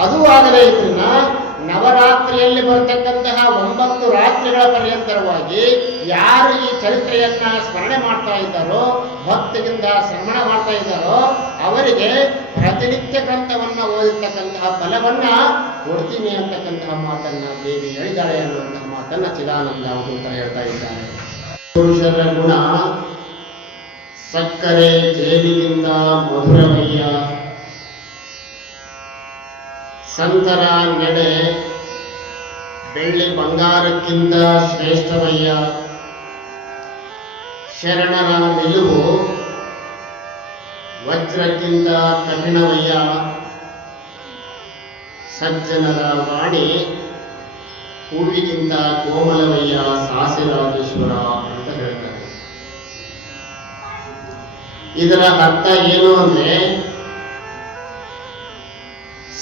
ಅದು ಆಗಲೇ ಇದನ್ನ ನವರಾತ್ರಿಯಲ್ಲಿ ಬರತಕ್ಕಂತಹ 9 ರಾತ್ರಿಗಳ ಪರ್ಯಂತರವಾಗಿ ಯಾರು ಈ ಚರಿತ್ರೆಯನ್ನ ಸ್ಮರಣೆ ಮಾಡ್ತಾ ಇದ್ದಾರೋ, ಭಕ್ತಿಯಿಂದ ಶ್ರವಣ ಮಾಡ್ತಾ ಇದ್ದಾರೋ ಅವರಿಗೆ ಪ್ರತಿನಿತ್ಯ ಗ್ರಂಥವನ್ನ ಓದಿರ್ತಕ್ಕಂತಹ ಫಲವನ್ನ ಕೊಡ್ತೀನಿ ಅಂತಕ್ಕಂತಹ ಮಾತನ್ನ ದೇವಿ ಹೇಳಿದಾಳೆ ಅನ್ನುವಂತಹ ಮಾತನ್ನ ಚಿದಾನಂದ ಅವರು ಹೇಳ್ತಾ ಇದ್ದಾರೆ. ಪುರುಷರ ಗುಣ ಸಕ್ಕರೆ ಜೇನಿಗಿಂತ ಮಧುರಮಯ್ಯ, ಸಂತರ ನೆಡೆ ಬೆಳ್ಳಿ ಬಂಗಾರಕ್ಕಿಂತ ಶ್ರೇಷ್ಠವಯ್ಯ, ಶರಣರ ನಿಲುವು ವಜ್ರಕ್ಕಿಂತ ಕಠಿಣವಯ್ಯ, ಸಜ್ಜನರ ವಾಣಿ ಹೂವಿಗಿಂತ ಕೋಮಲವಯ್ಯ ಸಾಸಿರಾಜೇಶ್ವರ ಅಂತ ಹೇಳ್ತಾರೆ. ಇದರ ಅರ್ಥ ಏನು ಅಂದ್ರೆ,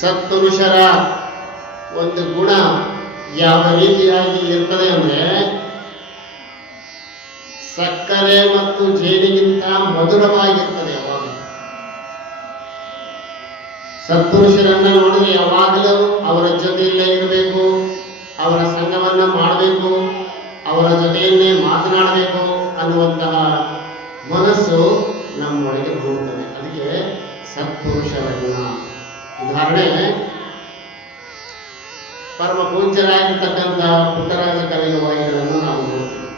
ಸತ್ಪುರುಷರ ಒಂದು ಗುಣ ಯಾವ ರೀತಿಯಾಗಿ ಇರ್ತದೆ ಅಂದ್ರೆ, ಸಕ್ಕರೆ ಮತ್ತು ಜೇನಿಗಿಂತ ಮಧುರವಾಗಿರ್ತದೆ. ಯಾವಾಗ ಸತ್ಪುರುಷರನ್ನ ನೋಡಿದ್ರೆ ಯಾವಾಗಲೂ ಅವರ ಜೊತೆಯಲ್ಲೇ ಇರಬೇಕು, ಅವರ ಸಂಘವನ್ನ ಮಾಡಬೇಕು, ಅವರ ಜೊತೆಯನ್ನೇ ಮಾತನಾಡಬೇಕು ಅನ್ನುವಂತಹ ಮನಸ್ಸು ನಮ್ಮೊಳಗೆ ಮೂಡುತ್ತದೆ. ಅದಕ್ಕೆ ಸತ್ಪುರುಷರ ಗುಣ. ಉದಾಹರಣೆ, ಪರಮ ಪೂಜ್ಯರಾಗಿರ್ತಕ್ಕಂಥ ಪುಟ್ಟರಾಜ ಕವಿಗಳವನ್ನು ನಾವು ನೋಡ್ತೀವಿ.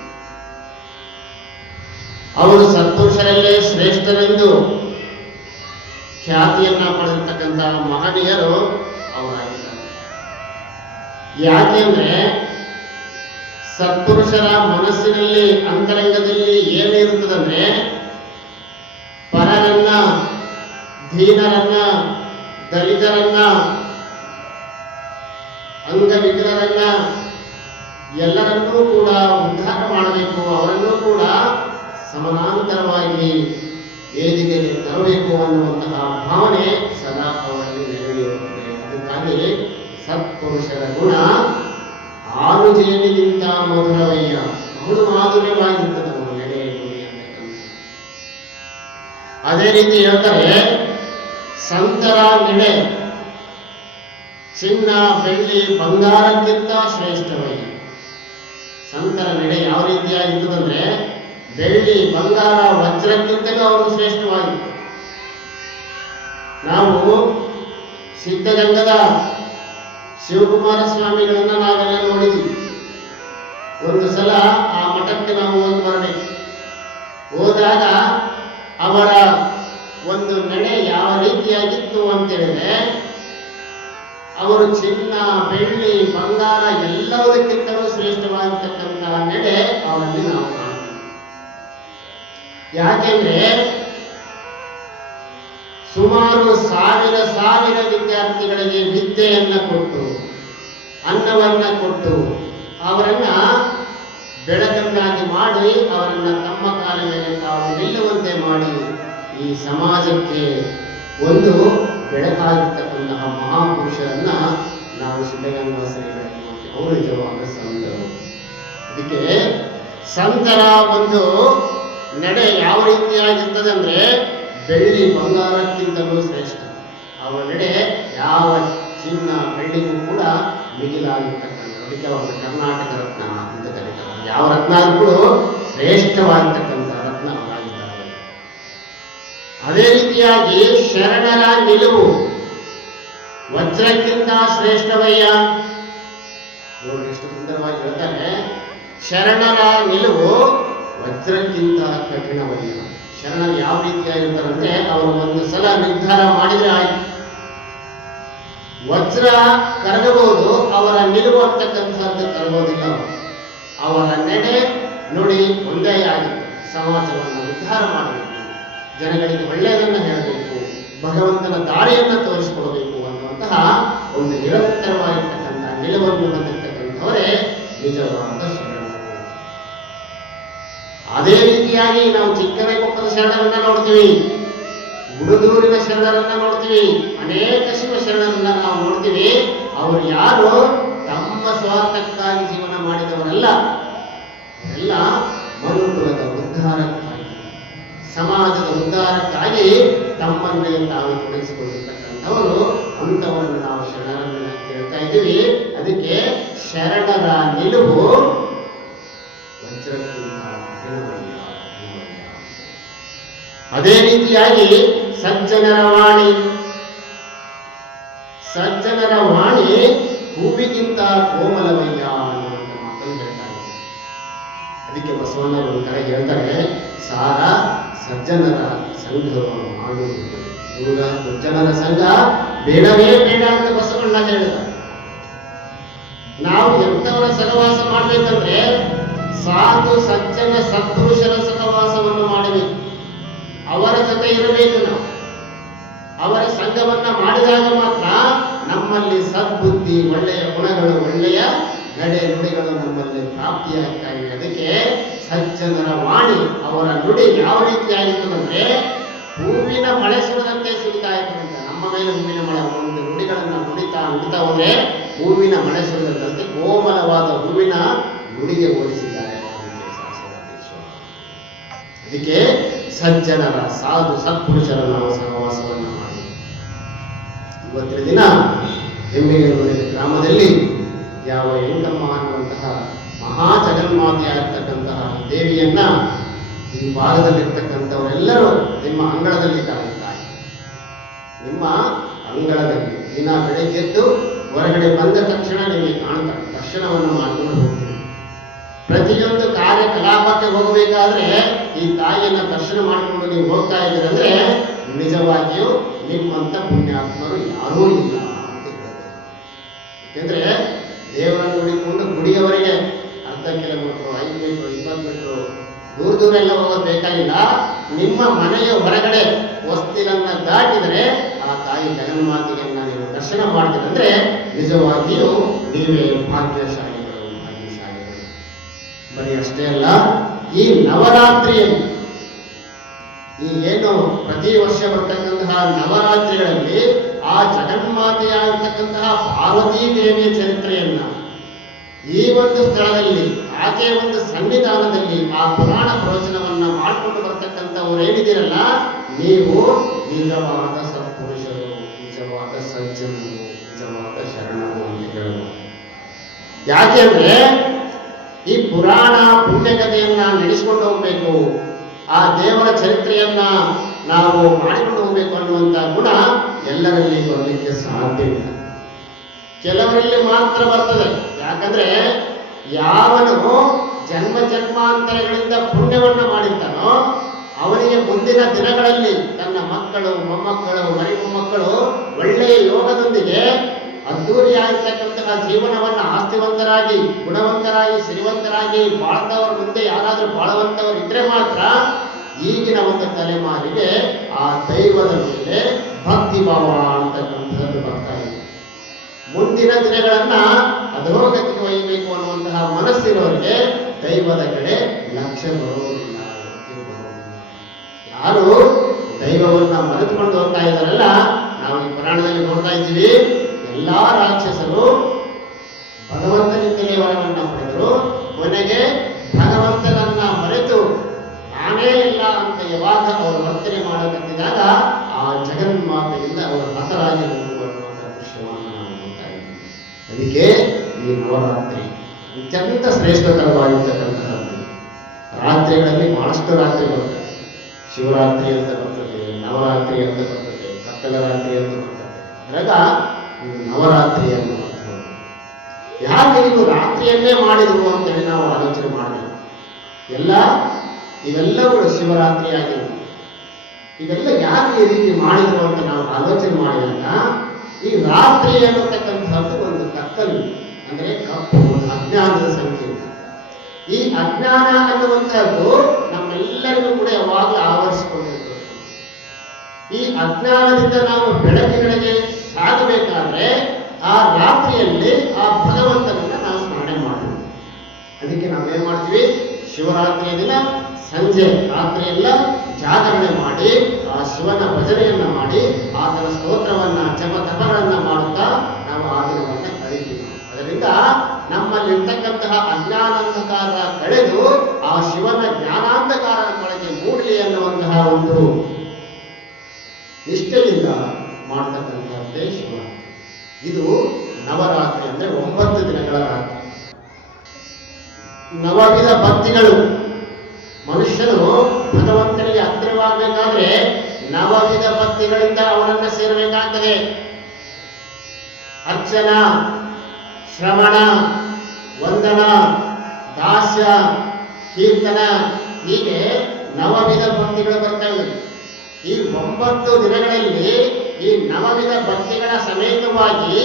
ಅವರು ಸತ್ಪುರುಷರಲ್ಲೇ ಶ್ರೇಷ್ಠರೆಂದು ಖ್ಯಾತಿಯನ್ನ ಪಡೆದಿರ್ತಕ್ಕಂಥ ಮಹನೀಯರು ಅವರಾಗಿದ್ದಾರೆ. ಯಾಕೆಂದ್ರೆ ಸತ್ಪುರುಷರ ಮನಸ್ಸಿನಲ್ಲಿ ಅಂತರಂಗದಲ್ಲಿ ಏನಿರುತ್ತದಂದ್ರೆ, ಪರರನ್ನ, ದೀನರನ್ನ, ದಲಿತರನ್ನ, ಅಂಗವಿಕಲರನ್ನ ಎಲ್ಲರನ್ನೂ ಕೂಡ ಉದ್ಧಾರ ಮಾಡಬೇಕು, ಅವರನ್ನೂ ಕೂಡ ಸಮಾನಾಂತರವಾಗಿ ವೇದಿಕೆಗೆ ತರಬೇಕು ಅನ್ನುವಂತಹ ಭಾವನೆ ಸದಾ ಅವರಲ್ಲಿ ನೆರವೇರುತ್ತದೆ. ಅದಕ್ಕಾಗಿ ಸತ್ಪುರುಷರ ಗುಣ ಆರು ಜೇನಿಗಿಂತ ಮಧುರವಯ್ಯ, ಬಹಳು ಮಾಧುರ್ಯವಾಗಿರ್ತದೆ ಅವರ ನಡೆ ನುಡಿ ಅಂತಕ್ಕಂಥ. ಅದೇ ರೀತಿ ಹೇಳ್ತಾರೆ, ಸಂತರ ನಡೆ ಚಿನ್ನ ಬೆಳ್ಳಿ ಬಂಗಾರಕ್ಕಿಂತ ಶ್ರೇಷ್ಠವಯ್ಯ. ಸಂತರ ನಡೆ ಯಾವ ರೀತಿಯಾಗಿರ್ತದಂದ್ರೆ, ಬೆಳ್ಳಿ ಬಂಗಾರ ವಜ್ರಕ್ಕಿಂತಲೂ ಅವರು ಶ್ರೇಷ್ಠವಾಗಿತ್ತು. ನಾವು ಸಿದ್ಧಗಂಗದ ಶಿವಕುಮಾರ ಸ್ವಾಮಿಗಳನ್ನ ನಾವೆಲ್ಲ ನೋಡಿದ್ವಿ. ಒಂದು ಸಲ ಆ ಮಠಕ್ಕೆ ನಾವು ಹೋಗಿ ಬರಬೇಕು. ಹೋದಾಗ ಅವರ ಒಂದು ನಡೆ ಯಾವ ರೀತಿಯಾಗಿತ್ತು ಅಂತೇಳಿದ್ರೆ, ಅವರು ಚಿನ್ನ ಬೆಳ್ಳಿ ಬಂಗಾರ ಎಲ್ಲದಕ್ಕಿಂತಲೂ ಶ್ರೇಷ್ಠವಾಗಿರ್ತಕ್ಕಂತಹ ನಡೆ ಅವರಲ್ಲಿ ನಾವು ಕಾಣ್ತೀವಿ. ಯಾಕೆಂದ್ರೆ ಸುಮಾರು ಸಾವಿರ ವಿದ್ಯಾರ್ಥಿಗಳಿಗೆ ವಿದ್ಯೆಯನ್ನ ಕೊಟ್ಟು, ಅನ್ನವನ್ನ ಕೊಟ್ಟು, ಅವರನ್ನ ಬೆಳಕನ್ನಾಗಿ ಮಾಡಿ, ಅವರನ್ನ ತಮ್ಮ ಕಾಲ ಮೇಲೆ ತಾವು ನಿಲ್ಲುವಂತೆ ಮಾಡಿ, ಈ ಸಮಾಜಕ್ಕೆ ಒಂದು ಬೆಳಕಾಗಿರ್ತಕ್ಕಂತಹ ಮಹಾಪುರುಷರನ್ನ ನಾವು ಸಿದ್ಧಗಂಗಾ ಶ್ರೀಗಳಿಗೆ ಮಾಡ್ತೀವಿ. ಅವರು ನಿಜವಾದ ಸಂತರು. ಅದಕ್ಕೆ ಸಂತರ ಒಂದು ನಡೆ ಯಾವ ರೀತಿಯಾಗಿರ್ತದೆ ಅಂದ್ರೆ, ಬೆಳ್ಳಿ ಬಂಗಾರಕ್ಕಿಂತಲೂ ಶ್ರೇಷ್ಠ. ಅವರ ನಡೆ ಯಾವ ಚಿನ್ನ ಬೆಳ್ಳಿಗೂ ಕೂಡ ಮಿಗಿಲಾಗಿರ್ತಕ್ಕಂಥ. ಅದಕ್ಕೆ ಅವರ ಕರ್ನಾಟಕ ರತ್ನ ಅಂತ ಕರೀತಾರೆ. ಯಾವ ರತ್ನಗಳು ಶ್ರೇಷ್ಠವಾಗಿರ್ತಕ್ಕಂಥ ರತ್ನ ಅವರಾಗಿದ್ದಾರೆ. ಅದೇ ರೀತಿಯಾಗಿ ಶರಣರ ನಿಲುವು ವಜ್ರಕ್ಕಿಂತ ಶ್ರೇಷ್ಠವಯ್ಯ. ನೋಡಿ ಎಷ್ಟು ಸುಂದರವಾಗಿ ಹೇಳ್ತಾರೆ, ಶರಣರ ನಿಲುವು ವಜ್ರಕ್ಕಿಂತ ಕಠಿಣವಯ್ಯ. ಶರಣರು ಯಾವ ರೀತಿಯಾಗಿರ್ತಾರಂದ್ರೆ, ಅವರು ಒಂದು ಸಲ ನಿರ್ಧಾರ ಮಾಡಿದ್ರೆ ಆಯ್ತು. ವಜ್ರ ಕರಗಬಹುದು, ಅವರ ನಿಲುವು ಅಂತಕ್ಕಂಥದ್ದು ಕರಗೋದಿಲ್ಲ. ಅವರ ನಡೆ ನುಡಿ ಒಂದೇ ಆಗಿತ್ತು. ಸಮಾಜವನ್ನು ಉದ್ಧಾರ ಮಾಡಬೇಕು, ಜನಗಳಿಗೆ ಒಳ್ಳೆಯದನ್ನು ಹೇಳಬೇಕು, ಭಗವಂತನ ದಾರಿಯನ್ನು ತೋರಿಸಿಕೊಡಬೇಕು ಅನ್ನುವಂತಹ ಒಂದು ನಿರಂತರವಾಗಿರ್ತಕ್ಕಂಥ ನಿಲುವನ್ನು ಹೊಂದಿರ್ತಕ್ಕಂಥವರೇ ನಿಜವಾದ ಶರಣರು. ಅದೇ ರೀತಿಯಾಗಿ ನಾವು ಚಿಕ್ಕಬೇಕೊಪ್ಪದ ಶರಣರನ್ನ ನೋಡ್ತೀವಿ, ಗುಡುದೂರಿನ ಶರಣರನ್ನ ನೋಡ್ತೀವಿ, ಅನೇಕ ಶಿವಶರಣರನ್ನ ನಾವು ನೋಡ್ತೀವಿ. ಅವರು ಯಾರು ತಮ್ಮ ಸ್ವಾರ್ಥಕ್ಕಾಗಿ ಜೀವನ ಮಾಡಿದವರಲ್ಲ. ಎಲ್ಲ ಮನುಕುಲದ ಉದ್ಧಾರಕ್ಕಾಗಿ, ಸಮಾಜದ ಉದ್ಧಾರಕ್ಕಾಗಿ ತಮ್ಮನ್ನೇ ತಾವು ತೊಡಗಿಸಿಕೊಂಡಿರ್ತಕ್ಕಂಥವರು. ಅಂಥವರನ್ನು ನಾವು ಶರಣ ಇದ್ದೀವಿ. ಅದಕ್ಕೆ ಶರಣರ ನಿಲುವು ವಜ್ರಕ್ಕಿಂತ ಕಠಿಣವಯ್ಯ. ಅದೇ ರೀತಿಯಾಗಿ ಸಜ್ಜನರ ವಾಣಿ ಹೂವಿಗಿಂತ ಕೋಮಲವಯ್ಯ ಅನ್ನುವಂಥ ಮಾತನ್ನು ಹೇಳ್ತಾರೆ. ಅದಕ್ಕೆ ಬಸವಣ್ಣವರು ಒಂದು ಕಡೆ ಹೇಳ್ತಾರೆ, ಸಾರ ಸಜ್ಜನರ ಸಂಘವನ್ನು ಮಾಡುವುದು ದೂರ ದುರ್ಜನರ ಸಂಘ ಬೇಡವೇ ಬೇಡ ಅಂತ ಬಸವಣ್ಣ ಹೇಳಿದ್ದಾರೆ. ನಾವು ಎಂಥವರ ಸಹವಾಸ ಮಾಡ್ಬೇಕಂದ್ರೆ ಸಾಧು ಸಜ್ಜನ ಸತ್ಪುರುಷರ ಸಹವಾಸವನ್ನು ಮಾಡಬೇಕು. ಅವರ ಜೊತೆ ಇರಬೇಕು. ನಾವು ಅವರ ಸಂಘವನ್ನ ಮಾಡಿದಾಗ ಮಾತ್ರ ನಮ್ಮಲ್ಲಿ ಸದ್ಬುದ್ಧಿ, ಒಳ್ಳೆಯ ಗುಣಗಳು, ಒಳ್ಳೆಯ ನಡೆ ನುಡಿಗಳು ನಮ್ಮಲ್ಲಿ ಪ್ರಾಪ್ತಿಯಾಗ್ತಾ ಇವೆ. ಅದಕ್ಕೆ ಸಜ್ಜನರ ವಾಣಿ, ಅವರ ನುಡಿ ಯಾವ ರೀತಿಯಾಗಿರ್ತದಂದ್ರೆ ಹೂವಿನ ಮಳೆ ಸುರಿದಂತೆ ಸುರಿತಾ ಇರ್ತದಂತೆ. ನಮ್ಮ ಮೇಲೆ ಹೂವಿನ ಮಳೆ, ಒಂದು ನುಡಿಗಳನ್ನ ನುಡಿತಾ ಹೋದ್ರೆ ಹೂವಿನ ಮಳೆ ಸುರಿದಂತೆ ಕೋಮಲವಾದ ಹೂವಿನ ನುಡಿಗೆ ಹೋಲಿಸಿದ್ದಾರೆ. ಅದಕ್ಕೆ ಸಜ್ಜನರ ಸಾಧು ಸತ್ಪುರುಷರ ನಾವು ಸಹವಾಸವನ್ನು ಮಾಡಿ ಇವತ್ತಿನ ದಿನ ಹೆಮ್ಮೆಗೇರೂರಿನ ಗ್ರಾಮದಲ್ಲಿ ಯಾವ ಎಂಟಮ್ಮ ಅನ್ನುವಂತಹ ಮಹಾ ಜಗನ್ಮಾತೆಯಾಗಿರ್ತಕ್ಕಂತಹ ದೇವಿಯನ್ನ ಈ ಭಾಗದಲ್ಲಿರ್ತಕ್ಕಂಥವರೆಲ್ಲರೂ ನಿಮ್ಮ ಅಂಗಳದಲ್ಲಿ ಕಾಣುತ್ತಾರೆ. ನಿಮ್ಮ ಅಂಗಳದಲ್ಲಿ ದಿನ ಬೆಳಗ್ಗೆದ್ದು ಹೊರಗಡೆ ಬಂದ ತಕ್ಷಣ ನಿಮಗೆ ಕಾಣುತ್ತಾರೆ. ದರ್ಶನವನ್ನು ಮಾಡಿಕೊಂಡು ಹೋಗ್ತೀವಿ. ಪ್ರತಿಯೊಂದು ಕಾರ್ಯಕಲಾಪಕ್ಕೆ ಹೋಗಬೇಕಾದ್ರೆ ಈ ತಾಯಿಯನ್ನ ದರ್ಶನ ಮಾಡಿಕೊಂಡು ನೀವು ಹೋಗ್ತಾ ಇದ್ದೀರಿ ಅಂದ್ರೆ ನಿಜವಾಗಿಯೂ ನಿಮ್ಮಂತ ಪುಣ್ಯಾತ್ಮರು ಯಾರೂ ಇಲ್ಲ ಅಂತ ಹೇಳ್ತಾರೆ. ಯಾಕೆಂದ್ರೆ ದೇವರನ್ನು ಹುಡುಕಿಕೊಂಡು ಗುಡಿಯವರೆಗೆ ಅರ್ಧ ಕಿಲೋಮೀಟರ್, 5 ಮೀಟರ್, 20 ಮೀಟರ್ ದೂರ ಎಲ್ಲ ಹೋಗೋದು ಬೇಕಾಗಿಲ್ಲ. ನಿಮ್ಮ ಮನೆಯ ಹೊರಗಡೆ ಹೊಸ್ತಿಲನ್ನ ದಾಟಿದರೆ ಆ ತಾಯಿ ಜಗನ್ಮಾತೆಯನ್ನ ನೀವು ದರ್ಶನ ಮಾಡಿದ್ರೆ ನಿಜವಾಗಿಯೂ ನೀವೇ ಭಾಗ್ಯಶಾಲಿಗಳು. ಬರೀ ಅಷ್ಟೇ ಅಲ್ಲ, ಈ ನವರಾತ್ರಿಯಲ್ಲಿ ಈ ಏನು ಪ್ರತಿ ವರ್ಷ ಬರ್ತಕ್ಕಂತಹ ನವರಾತ್ರಿಗಳಲ್ಲಿ ಆ ಜಗನ್ಮಾತೆಯಾಗಿರ್ತಕ್ಕಂತಹ ಪಾರ್ವತೀ ದೇವಿಯ ಚರಿತ್ರೆಯನ್ನ ಈ ಒಂದು ಸ್ಥಳದಲ್ಲಿ, ಆಕೆಯ ಒಂದು ಸನ್ನಿಧಾನದಲ್ಲಿ ಆ ಪುರಾಣ ಪ್ರವಚನವನ್ನ ಮಾಡಿಕೊಂಡು ಬರ್ತಕ್ಕಂಥವ್ರು ಏನಿದ್ದೀರಲ್ಲ, ನೀವು ನಿಜವಾದ ಸತ್ಪುರುಷರು, ನಿಜವಾದ ಸಜ್ಜನರು, ನಿಜವಾದ ಶರಣರು ಅಂತ ಹೇಳಬಹುದು. ಯಾಕೆ ಅಂದ್ರೆ ಈ ಪುರಾಣ ಪುಣ್ಯಕಥೆಯನ್ನ ನಡೆಸಿಕೊಂಡು ಹೋಗ್ಬೇಕು, ಆ ದೇವರ ಚರಿತ್ರೆಯನ್ನ ನಾವು ಮಾಡಿಕೊಂಡು ಹೋಗ್ಬೇಕು ಅನ್ನುವಂತ ಗುಣ ಎಲ್ಲರಲ್ಲಿ ಬರಲಿಕ್ಕೆ ಸಾಧ್ಯವಿಲ್ಲ. ಕೆಲವರಲ್ಲಿ ಮಾತ್ರ ಬರ್ತದೆ. ಯಾಕಂದ್ರೆ ಯಾವನು ಜನ್ಮ ಜನ್ಮಾಂತರಗಳಿಂದ ಪುಣ್ಯವನ್ನು ಮಾಡಿರ್ತಾನೋ ಅವನಿಗೆ ಮುಂದಿನ ದಿನಗಳಲ್ಲಿ ತನ್ನ ಮಕ್ಕಳು, ಮೊಮ್ಮಕ್ಕಳು, ಮರಿ ಮೊಮ್ಮಕ್ಕಳು ಒಳ್ಳೆಯ ಯೋಗದೊಂದಿಗೆ ಅದ್ದೂರಿಯಾಗಿರ್ತಕ್ಕಂತಹ ಜೀವನವನ್ನ ಆಸ್ತಿವಂತರಾಗಿ, ಗುಣವಂತರಾಗಿ, ಸಿರಿವಂತರಾಗಿ ಬಾಳ್ತವರ ಮುಂದೆ ಯಾರಾದ್ರೂ ಬಾಳುವಂತವರು ಇದ್ರೆ ಮಾತ್ರ ಈಗಿನ ಒಂದು ತಲೆಮಾರಿಗೆ ಆ ದೈವದ ಮೇಲೆ ಭಕ್ತಿ ಭಾವ ಅಂತಕ್ಕಂಥದ್ದು ಬರ್ತಾ ಇದೆ. ಮುಂದಿನ ದಿನಗಳನ್ನ ಅಧೋಗತಿಗೆ ಒಯ್ಯಬೇಕು ಅನ್ನುವಂತಹ ಮನಸ್ಸಿನವರಿಗೆ ದೈವದ ಕಡೆ ಲಕ್ಷ್ಯ ಬರುವುದಿಲ್ಲ. ಯಾರು ದೈವವನ್ನ ಮರೆತುಕೊಂಡು ಹೋಗ್ತಾ ಇದ್ದಾರಲ್ಲ, ನಾವು ಈ ಪುರಾಣದಲ್ಲಿ ನೋಡ್ತಾ ಇದ್ದೀವಿ, ಎಲ್ಲಾ ರಾಕ್ಷಸರು ಭಗವಂತನಿಂದಲೇ ವರವನ್ನ ಪಡೆದರು. ಕೊನೆಗೆ ಭಗವಂತನನ್ನ ಮರೆತು ನಾನೇ ಇಲ್ಲ ಅಂತ ಯಾವಾಗ ಅವರು ವರ್ತನೆ ಮಾಡಬೇಕಿದ್ದಾಗ ಆ ಜಗನ್ಮಾತೆಯಿಂದ ಅವರು ಹತರಾಗಿ ಹೋಗುವಂತಹ ದೃಶ್ಯವನ್ನು ನಾವು ನೋಡ್ತಾ ಇದ್ದೀವಿ. ಅದಕ್ಕೆ ಈ ನವರಾತ್ರಿ ಅತ್ಯಂತ ಶ್ರೇಷ್ಠಕರವಾಗಿರ್ತಕ್ಕಂಥದ್ದು. ರಾತ್ರಿಗಳಲ್ಲಿ ಬಹಳಷ್ಟು ರಾತ್ರಿ ಬರ್ತದೆ. ಶಿವರಾತ್ರಿ ಅಂತ ಬರ್ತದೆ, ನವರಾತ್ರಿ ಅಂತ ಬರ್ತದೆ, ಕತ್ತಲ ರಾತ್ರಿ ಅಂತ ಬರ್ತದೆ. ಅದ್ರಾಗ ಇದು ನವರಾತ್ರಿ ಅನ್ನೋ ಅರ್ಥ. ಯಾಕೆ ಇದು ರಾತ್ರಿಯನ್ನೇ ಮಾಡಿದ್ರು ಅಂತೇಳಿ ನಾವು ಆಲೋಚನೆ ಮಾಡಬೇಕು. ಇವೆಲ್ಲಗಳು ಶಿವರಾತ್ರಿ ಆಗಿವೆ. ಇವೆಲ್ಲ ಯಾಕೆ ಈ ರೀತಿ ಮಾಡಿದ್ರು ಅಂತ ನಾವು ಆಲೋಚನೆ ಮಾಡಿದಾಗ ಈ ರಾತ್ರಿ ಅನ್ನತಕ್ಕಂಥದ್ದು ಒಂದು ಕತ್ತಲು, ಅಂದ್ರೆ ಕಪ್ಪು, ಅಜ್ಞಾನದ ಸಂಕೇತ. ಈ ಅಜ್ಞಾನ ಅನ್ನುವಂಥದ್ದು ನಮ್ಮೆಲ್ಲರಿಗೂ ಕೂಡ ಯಾವಾಗಲೂ ಆವರಿಸಿಕೊಂಡಿರ್ತದೆ. ಈ ಅಜ್ಞಾನದಿಂದ ನಾವು ಬೆಳಕಿನಡೆಗೆ ಸಾಗಬೇಕಾದ್ರೆ ಆ ರಾತ್ರಿಯಲ್ಲಿ ಆ ಭಗವಂತನನ್ನ ನಾವು ಸ್ಮರಣೆ ಮಾಡಬೇಕು. ಅದಕ್ಕೆ ನಾವೇನ್ ಮಾಡ್ತೀವಿ, ಶಿವರಾತ್ರಿಯ ದಿನ ಸಂಜೆ ರಾತ್ರಿಯೆಲ್ಲ ಜಾಗರಣೆ ಮಾಡಿ ಆ ಶಿವನ ಭಜನೆಯನ್ನ ಮಾಡಿ ಆತನ ಸ್ತೋತ್ರವನ್ನ, ಜಪ ತಪಗಳನ್ನ ಮಾಡುತ್ತಾ ನಾವು ಆ ದಿನವನ್ನ ಕರೀತೀವಿ. ಅದರಿಂದ ನಮ್ಮಲ್ಲಿರ್ತಕ್ಕಂತಹ ಅಜ್ಞಾನಾಂಧಕಾರ ಕಳೆದು ಆ ಶಿವನ ಜ್ಞಾನಾಂಧಕಾರ ನಮ್ಮೊಳಗೆ ಮೂಡಲಿ ಅನ್ನುವಂತಹ ಒಂದು ನಿಷ್ಠೆಯಿಂದ ಮಾಡತಕ್ಕಂಥದ್ದೇ ಶಿವರಾತ್ರಿ. ಇದು ನವರಾತ್ರಿಯ ಅಂದ್ರೆ 9 ದಿನಗಳ ರಾತ್ರಿ. ನವವಿಧ ಭಕ್ತಿಗಳು. ಮನುಷ್ಯನು ಭಗವಂತನಿಗೆ ಹತ್ತಿರವಾಗಬೇಕಾದ್ರೆ ನವವಿಧ ಭಕ್ತಿಗಳಿಂದ ಅವನನ್ನು ಸೇರಬೇಕಾಗ್ತದೆ. ಅರ್ಚನ, ಶ್ರವಣ, ವಂದನ, ದಾಸ್ಯ, ಕೀರ್ತನ, ಹೀಗೆ ನವವಿಧ ಭಕ್ತಿಗಳು ಬರ್ತಾ ಇವೆ. ಈ 9 ದಿನಗಳಲ್ಲಿ ಈ ನವವಿಧ ಭಕ್ತಿಗಳ ಸಮೇತವಾಗಿ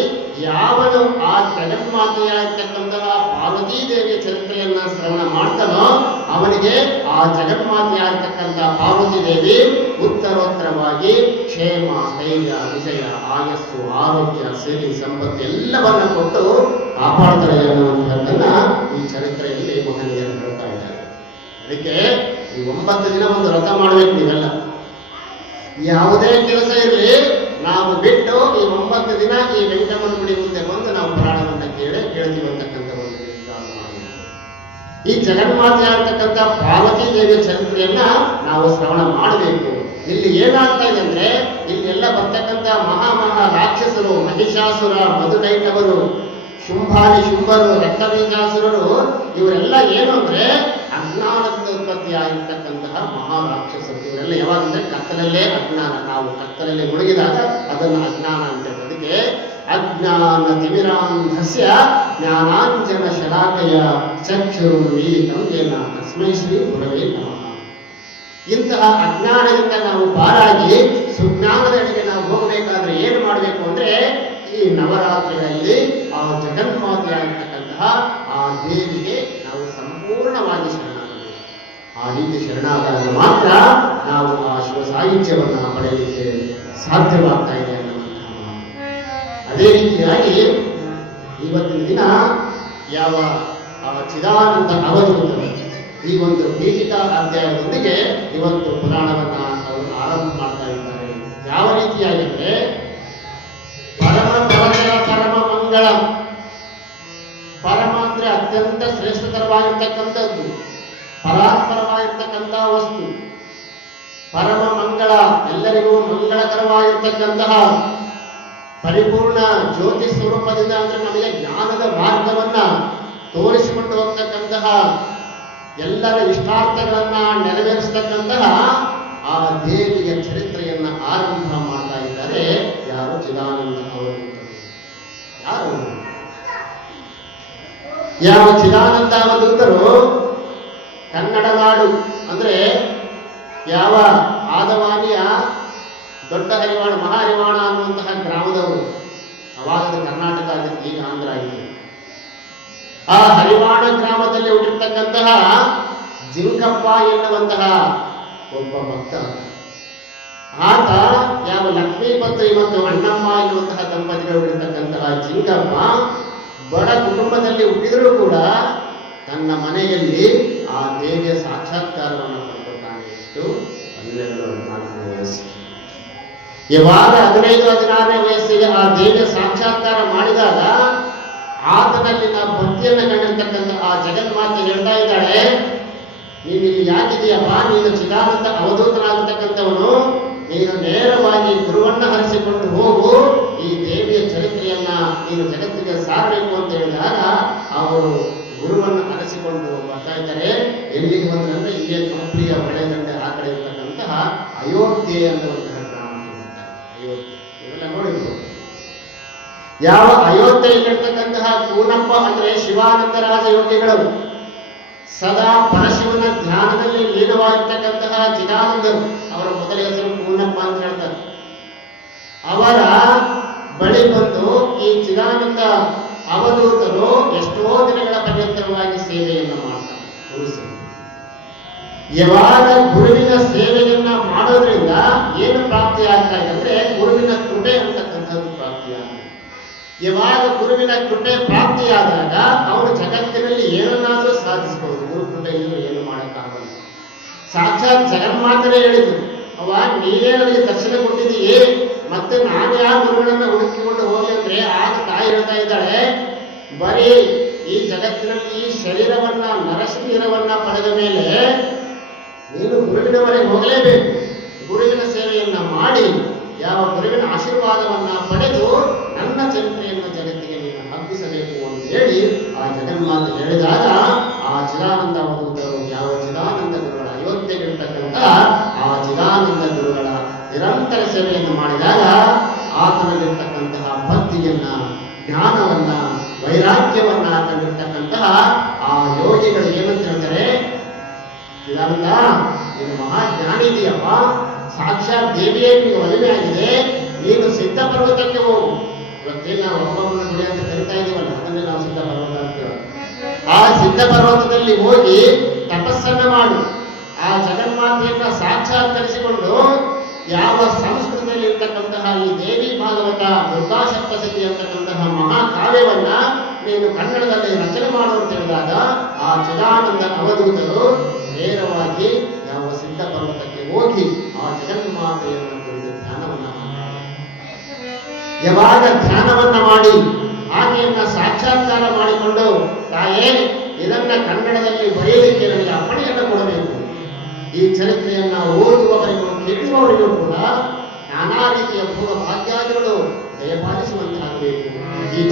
ಯಾವನು ಆ ಜಗನ್ಮಾತೆಯಾಗಿರ್ತಕ್ಕಂತಹ ಪಾರ್ವತೀ ದೇವಿಯ ಚರಿತ್ರೆಯನ್ನ ಶ್ರವಣ ಮಾಡ್ತಾನೋ ಅವನಿಗೆ ಆ ಜಗನ್ಮಾತೆಯಾಗಿರ್ತಕ್ಕಂತಹ ಪಾರ್ವತಿ ದೇವಿ ಉತ್ತರೋತ್ತರವಾಗಿ ಕ್ಷೇಮ, ಸ್ಥೈರ್ಯ, ವಿಜಯ, ಆಯಸ್ಸು, ಆರೋಗ್ಯ, ಸಿರಿ, ಸಂಪತ್ತು ಎಲ್ಲವನ್ನ ಕೊಟ್ಟು ಕಾಪಾಡ್ತಾರೆ ಅನ್ನುವಂಥದ್ದನ್ನ ಈ ಚರಿತ್ರೆಯಲ್ಲಿ ಮಹನೀಯರು ಹೇಳ್ತಾ ಇದ್ದಾರೆ. ಅದಕ್ಕೆ ಈ 9 ದಿನ ಒಂದು ವ್ರತ ಮಾಡಬೇಕು. ನೀವೆಲ್ಲ ಯಾವುದೇ ಕೆಲಸ ಇರಲಿ, ನಾವು ಬಿಟ್ಟು ಈ 9 ದಿನ ಈ ವೆಂಕಟಮ್ಮನ ಗುಡಿ ಮುಂದೆ ಬಂದು ನಾವು ಪುರಾಣವನ್ನ ಕೇಳ್ತೀವಿ ಅಂತಕ್ಕಂಥ ಒಂದು ನಿರ್ಧಾರ ಮಾಡಬೇಕು. ಈ ಜಗನ್ಮಾತೆ ಆಗ್ತಕ್ಕಂಥ ಪಾರ್ವತಿ ದೇವಿಯ ಚರಿತ್ರೆಯನ್ನ ನಾವು ಶ್ರವಣ ಮಾಡಬೇಕು. ಇಲ್ಲಿ ಏನಾಗ್ತಾ ಇದೆ ಅಂದ್ರೆ, ಇಲ್ಲೆಲ್ಲ ಬರ್ತಕ್ಕಂಥ ಮಹಾ ರಾಕ್ಷಸರು, ಮಹಿಷಾಸುರ, ಮಧುಕೈಟವರು, ಶುಂಭಾನಿ ಶುಂಭರು, ರಕ್ತಬೀಜಾಸುರರು, ಇವರೆಲ್ಲ ಏನು ಅಂದ್ರೆ ಅಜ್ಞಾನದಿಂದ ಉತ್ಪತ್ತಿಯಾಗಿರ್ತಕ್ಕಂತಹ ಮಹಾರಾಕ್ಷಸರು. ಇವರೆಲ್ಲ ಯಾವಾಗಂದ್ರೆ ಕತ್ತಲಲ್ಲೇ ಅಜ್ಞಾನ, ನಾವು ಕತ್ತಲಲ್ಲೇ ಮುಳುಗಿದಾಗ ಅದನ್ನು ಅಜ್ಞಾನ ಅಂತ ಹೇಳಿ. ಅದಕ್ಕೆ ಅಜ್ಞಾನ ತಿಮಿರಾಂಧಸ್ಯ ಜ್ಞಾನಾಂಜನ ಶಲಾಕಯ ಚಕ್ಷುರುಮೀಲಿತಂ ಯೇನ ತಸ್ಮೈ ಶ್ರೀ ಗುರವೇ ನಮಃ. ಇಂತಹ ಅಜ್ಞಾನದಿಂದ ನಾವು ಪಾರಾಗಿ ಸುಜ್ಞಾನದಡಿಗೆ ನಾವು ಹೋಗಬೇಕಾದ್ರೆ ಏನು ಮಾಡಬೇಕು ಅಂದ್ರೆ, ಈ ನವರಾತ್ರಿಗಳಲ್ಲಿ ಆ ಜಗನ್ಮಾತೆಯಾಗಿರ್ತಕ್ಕಂತಹ ಆ ದೇವಿಗೆ ನಾವು ಸಂಪೂರ್ಣವಾಗಿ ಶರಣಾಗಬೇಕು. ಆ ರೀತಿ ಶರಣಾದಾಗ ಮಾತ್ರ ನಾವು ಆ ಶಿವ ಸಾಹಿತ್ಯವನ್ನು ಪಡೆಯಲಿಕ್ಕೆ ಸಾಧ್ಯವಾಗ್ತಾ ಇದೆ ಅನ್ನುವಂತಹ ಮಾತು. ಅದೇ ರೀತಿಯಾಗಿ ಇವತ್ತಿನ ದಿನ ಯಾವ ಚಿದಾನಂದ ಅವಧೂತರು ಈ ಒಂದು ಪೀಠಿಕಾ ಅಧ್ಯಾಯದೊಂದಿಗೆ ಇವತ್ತು ಪುರಾಣವನ್ನ ಅವರು ಆರಂಭ ಮಾಡ್ತಾ ಇದ್ದಾರೆ. ಯಾವ ರೀತಿಯಾಗಿ ಅಂದ್ರೆ, ಪರಮ ಪರಮ ಪರಮ ಮಂಗಳ. ಪರಮ ಅಂದ್ರೆ ಅತ್ಯಂತ ಶ್ರೇಷ್ಠತರವಾಗಿರ್ತಕ್ಕಂಥದ್ದು, ಪರಾತ್ಪರವಾಗಿರ್ತಕ್ಕಂತಹ ವಸ್ತು. ಪರಮ ಮಂಗಳ, ಎಲ್ಲರಿಗೂ ಮಂಗಳಕರವಾಗಿರ್ತಕ್ಕಂತಹ ಪರಿಪೂರ್ಣ ಜ್ಯೋತಿ ಸ್ವರೂಪದಿಂದ ಅಂದ್ರೆ ನಮಗೆ ಜ್ಞಾನದ ಮಾರ್ಗವನ್ನ ತೋರಿಸಿಕೊಂಡು ಹೋಗ್ತಕ್ಕಂತಹ, ಎಲ್ಲರ ಇಷ್ಟಾರ್ಥಗಳನ್ನ ನೆರವೇರಿಸತಕ್ಕಂತಹ ಆ ದೇವಿಯ ಚರಿತ್ರೆಯನ್ನ ಆರಂಭ ಮಾಡ್ತಾ ಇದ್ದಾರೆ. ಯಾರು? ಚಿದಾನಂದ ಅವರು. ಯಾರು? ಯಾವ ಚಿದಾನಂದ ಅವಧೂತರು ಕನ್ನಡ ನಾಡು ಅಂದ್ರೆ ಯಾವ ಆದವಾನಿಯ ದೊಡ್ಡ ಹರಿವಾಣ, ಮಹಾರಿವಾಣ ಅನ್ನುವಂತಹ ಗ್ರಾಮದವರು. ಅವಾಗ ಕರ್ನಾಟಕ ಆಗಿತ್ತು, ಈಗ ಆಂಧ್ರ ಆಗಿದೆ. ಆ ಹರಿವಾಣ ಗ್ರಾಮದಲ್ಲಿ ಹುಟ್ಟಿರ್ತಕ್ಕಂತಹ ಜಿಂಕಪ್ಪ ಎನ್ನುವಂತಹ ಒಬ್ಬ ಭಕ್ತ. ಆತ ಯಾವ ಲಕ್ಷ್ಮೀಪತಿ ಮತ್ತು ಅಣ್ಣಮ್ಮ ಎನ್ನುವಂತಹ ದಂಪತಿಗಳು ಹುಟ್ಟಿರ್ತಕ್ಕಂತಹ ಜಿಂಕಪ್ಪ ಬಡ ಕುಟುಂಬದಲ್ಲಿ ಹುಟ್ಟಿದರೂ ಕೂಡ ತನ್ನ ಮನೆಯಲ್ಲಿ ಆ ದೇವಿಯ ಸಾಕ್ಷಾತ್ಕಾರವನ್ನು ಪಡ್ಕೊತಾನೆ. ಎಷ್ಟು? 12-14 ವಯಸ್ಸು. ಯಾವಾಗ 15-16 ವಯಸ್ಸಿಗೆ ಆ ದೇವಿಯ ಸಾಕ್ಷಾತ್ಕಾರ ಮಾಡಿದಾಗ ಆತನಲ್ಲಿನ ಭಕ್ತಿಯನ್ನು ಕಂಡಿರ್ತಕ್ಕಂಥ ಆ ಜಗನ್ಮಾತೆ ಹೇಳ್ತಾ ಇದ್ದಾಳೆ, ನೀನು ಇಲ್ಲಿ ಯಾಕಿದೆಯಪ್ಪ? ನೀನು ಚಿದಾನಂದ ಅವಧೂತನಾಗಿರ್ತಕ್ಕಂಥವನು, ನೀನು ನೇರವಾಗಿ ಗುರುವನ್ನ ಹರಿಸಿಕೊಂಡು ಹೋಗು, ಈ ದೇವಿಯ ಚರಿತ್ರೆಯನ್ನ ನೀನು ಜಗತ್ತಿಗೆ ಸಾರಬೇಕು ಅಂತ ಹೇಳಿದಾಗ ಅವರು ಗುರುವನ್ನು ಹರಿಸಿಕೊಂಡು ಬರ್ತಾ ಇದ್ದಾರೆ. ಎಲ್ಲಿಗೆ ಬಂದ್ರೆ ಇಲ್ಲಿಯ ಕಂಪ್ಲಿಯ ಹೊಳೆದಂಡೆ ಆ ಕಡೆ ಇರ್ತಕ್ಕಂತಹ ಅಯೋಧ್ಯೆ ಅನ್ನುವಂತಹ ಗ್ರಾಮಕ್ಕೆ ಬರ್ತಾರೆ. ಅಯೋಧ್ಯೆ ಇವೆಲ್ಲ ನೋಡಿರ್ಬೋದು. ಯಾವ ಅಯೋಧ್ಯೆಯಲ್ಲಿರ್ತಕ್ಕಂತಹ ಕೂನಪ್ಪ ಅಂದ್ರೆ ಶಿವಾನಂದರಾಜ ಯೋಗಿಗಳು ಸದಾ ಪರಶಿವನ ಧ್ಯಾನದಲ್ಲಿ ಲೀನವಾಗಿರ್ತಕ್ಕಂತಹ ಚಿದಾನಂದರು, ಅವರ ಮೊದಲ ಹೆಸರು ಕೂನಪ್ಪ ಅಂತ ಹೇಳ್ತಾರೆ. ಅವರ ಬಳಿ ಬಂದು ಈ ಚಿದಾನಂದ ಅವಧೂತರು ಎಷ್ಟೋ ದಿನಗಳ ಪರ್ಯಂತರವಾಗಿ ಸೇವೆಯನ್ನು ಮಾಡ್ತಾರೆ. ಗುರು ಸೇವೆ. ಯಾವಾಗ ಗುರುವಿನ ಸೇವೆಯನ್ನ ಮಾಡೋದ್ರಿಂದ ಏನು ಪ್ರಾಪ್ತಿಯಾಗ್ತಾ ಇದೆ ಅಂದ್ರೆ, ಗುರುವಿನ ಕೃಪೆ ಅಂತಕ್ಕಂಥದ್ದು ಪ್ರಾಪ್ತಿಯಾಗ್ತದೆ. ಯಾವಾಗ ಗುರುವಿನ ಕೃಪೆ ಪ್ರಾಪ್ತಿಯಾದಾಗ ಅವನು ಜಗತ್ತಿನಲ್ಲಿ ಏನನ್ನಾದರೂ ಸಾಧಿಸಬಹುದು. ಗುರು ಕೃಪೆಯಿಂದ ಏನು ಮಾಡೋಕ್ಕಾಗಲ್ಲ. ಸಾಕ್ಷಾತ್ ಜಗನ್ಮಾತನೇ ಹೇಳಿದ್ರು, ಅವ ನೀನೇ ನನಗೆ ದರ್ಶನ ಕೊಟ್ಟಿದ್ದೀಯೇ, ಮತ್ತೆ ನಾನು ಯಾವ ಗುರುಗಳನ್ನ ಹುಡುಕಿಕೊಂಡು ಹೋಗಿ ಅಂದ್ರೆ, ಆಗ ತಾಯಿ ಹೇಳ್ತಾ ಇದ್ದಾಳೆ, ಬರೀ ಈ ಜಗತ್ತಿನಲ್ಲಿ ಈ ಶರೀರವನ್ನ, ನರಶರೀರವನ್ನ ಪಡೆದ ಮೇಲೆ ನೀನು ಗುರುವಿನವರೆಗೆ ಹೋಗಲೇಬೇಕು. ಗುರುವಿನ ಸೇವೆಯನ್ನ ಮಾಡಿ ಯಾವ ಗುರುವಿನ ಆಶೀರ್ವಾದವನ್ನ ಪಡೆದು ನನ್ನ ಚರಿತ್ರೆಯನ್ನು ಜಗತ್ತಿಗೆ ನೀನು ಹಬ್ಬಿಸಬೇಕು ಹೇಳಿ ಆ ಜಗನ್ಮಾತೆ ಹೇಳಿದಾಗ ಆ ಚಿದಾನಂದ ಅವಧೂತರು ಯಾವ ಚಿದಾನಂದ ಗುರುಗಳ ಅಯೋಧ್ಯೆಗಿರ್ತಕ್ಕಂಥ ಆ ಚಿದಾನಂದ ಗುರುಗಳ ನಿರಂತರ ಸೇವೆಯನ್ನು ಮಾಡಿದಾಗ ಆತನಲ್ಲಿರ್ತಕ್ಕಂತಹ ಭಕ್ತಿಯನ್ನ, ಜ್ಞಾನವನ್ನ, ವೈರಾಗ್ಯವನ್ನ ಕಂಡಿರ್ತಕ್ಕಂತಹ ಆ ಯೋಗಿಗಳು ಏನಂತ ಹೇಳ್ತಾರೆ, ಚಿದಾನಂದ ನೀನು ಮಹಾಜ್ಞಾನಿದೆಯಪ್ಪ, ಸಾಕ್ಷಾತ್ ದೇವಿಯೇ ನಿಮಗೆ ಮದುವೆ ಆಗಿದೆ, ನೀನು ಸಿದ್ಧ ಪರ್ವತಕ್ಕೆ ಹೋಗು. ಇವತ್ತೇನು ನಾವು ಒಬ್ಬೊಬ್ಬನ ಗುಡಿ ಅಂತ ಕರಿತಾ ಇದೀವಲ್ಲ, ಅದನ್ನೇ ನಾವು ಸಿದ್ಧ ಪರ್ವತ ಅಂತೀವಿ. ಆ ಸಿದ್ಧ ಪರ್ವತದಲ್ಲಿ ಹೋಗಿ ತಪಸ್ಸನ್ನ ಮಾಡು. ಆ ಜಗನ್ಮಾತೆಯನ್ನ ಸಾಕ್ಷಾತ್ಕರಿಸಿಕೊಂಡು ಯಾವ ಸಂಸ್ಕೃತಿಯಲ್ಲಿ ಇರ್ತಕ್ಕಂತಹ ಈ ದೇವಿ ಭಾಗವತ ದುರ್ಗಾ ಸಪ್ತಶತಿ ಅಂತಕ್ಕಂತಹ ಮಹಾಕಾವ್ಯವನ್ನ ನೀನು ಕನ್ನಡದಲ್ಲಿ ರಚನೆ ಮಾಡು ಅಂತ ಹೇಳಿದಾಗ ಆ ಚಿದಾನಂದ ಅವಧೂತರು ನೇರವಾಗಿ ಯಾವ ಸಿದ್ಧ ಪರ್ವತಕ್ಕೆ ಹೋಗಿ ಆ ಜಗನ್ಮಾತೆಯನ್ನು ಕುರಿತು ಧ್ಯಾನವನ್ನ ಯಾವಾಗ ಧ್ಯಾನವನ್ನ ಮಾಡಿ ಆಕೆಯನ್ನ ಸಾಕ್ಷಾತ್ಕಾರ ಮಾಡಿಕೊಂಡು, ತಾಯೇ ಇದನ್ನ ಕನ್ನಡದಲ್ಲಿ ಬರೆಯಲಿಕ್ಕೆ ನನಗೆ ಅಪ್ಪಣೆಯನ್ನು ಕೊಡಬೇಕು, ಈ ಚರಿತ್ರೆಯನ್ನ ಓದುವವರಿಗೂ ಕೇಳುವವರಿಗೂ ಕೂಡ ನಾನಾ ರೀತಿಯ ಭೋಗ ಭಾಗ್ಯಾದಿಗಳು ದಯಪಾಲಿಸುವಂತಾಗಬೇಕು. ಈ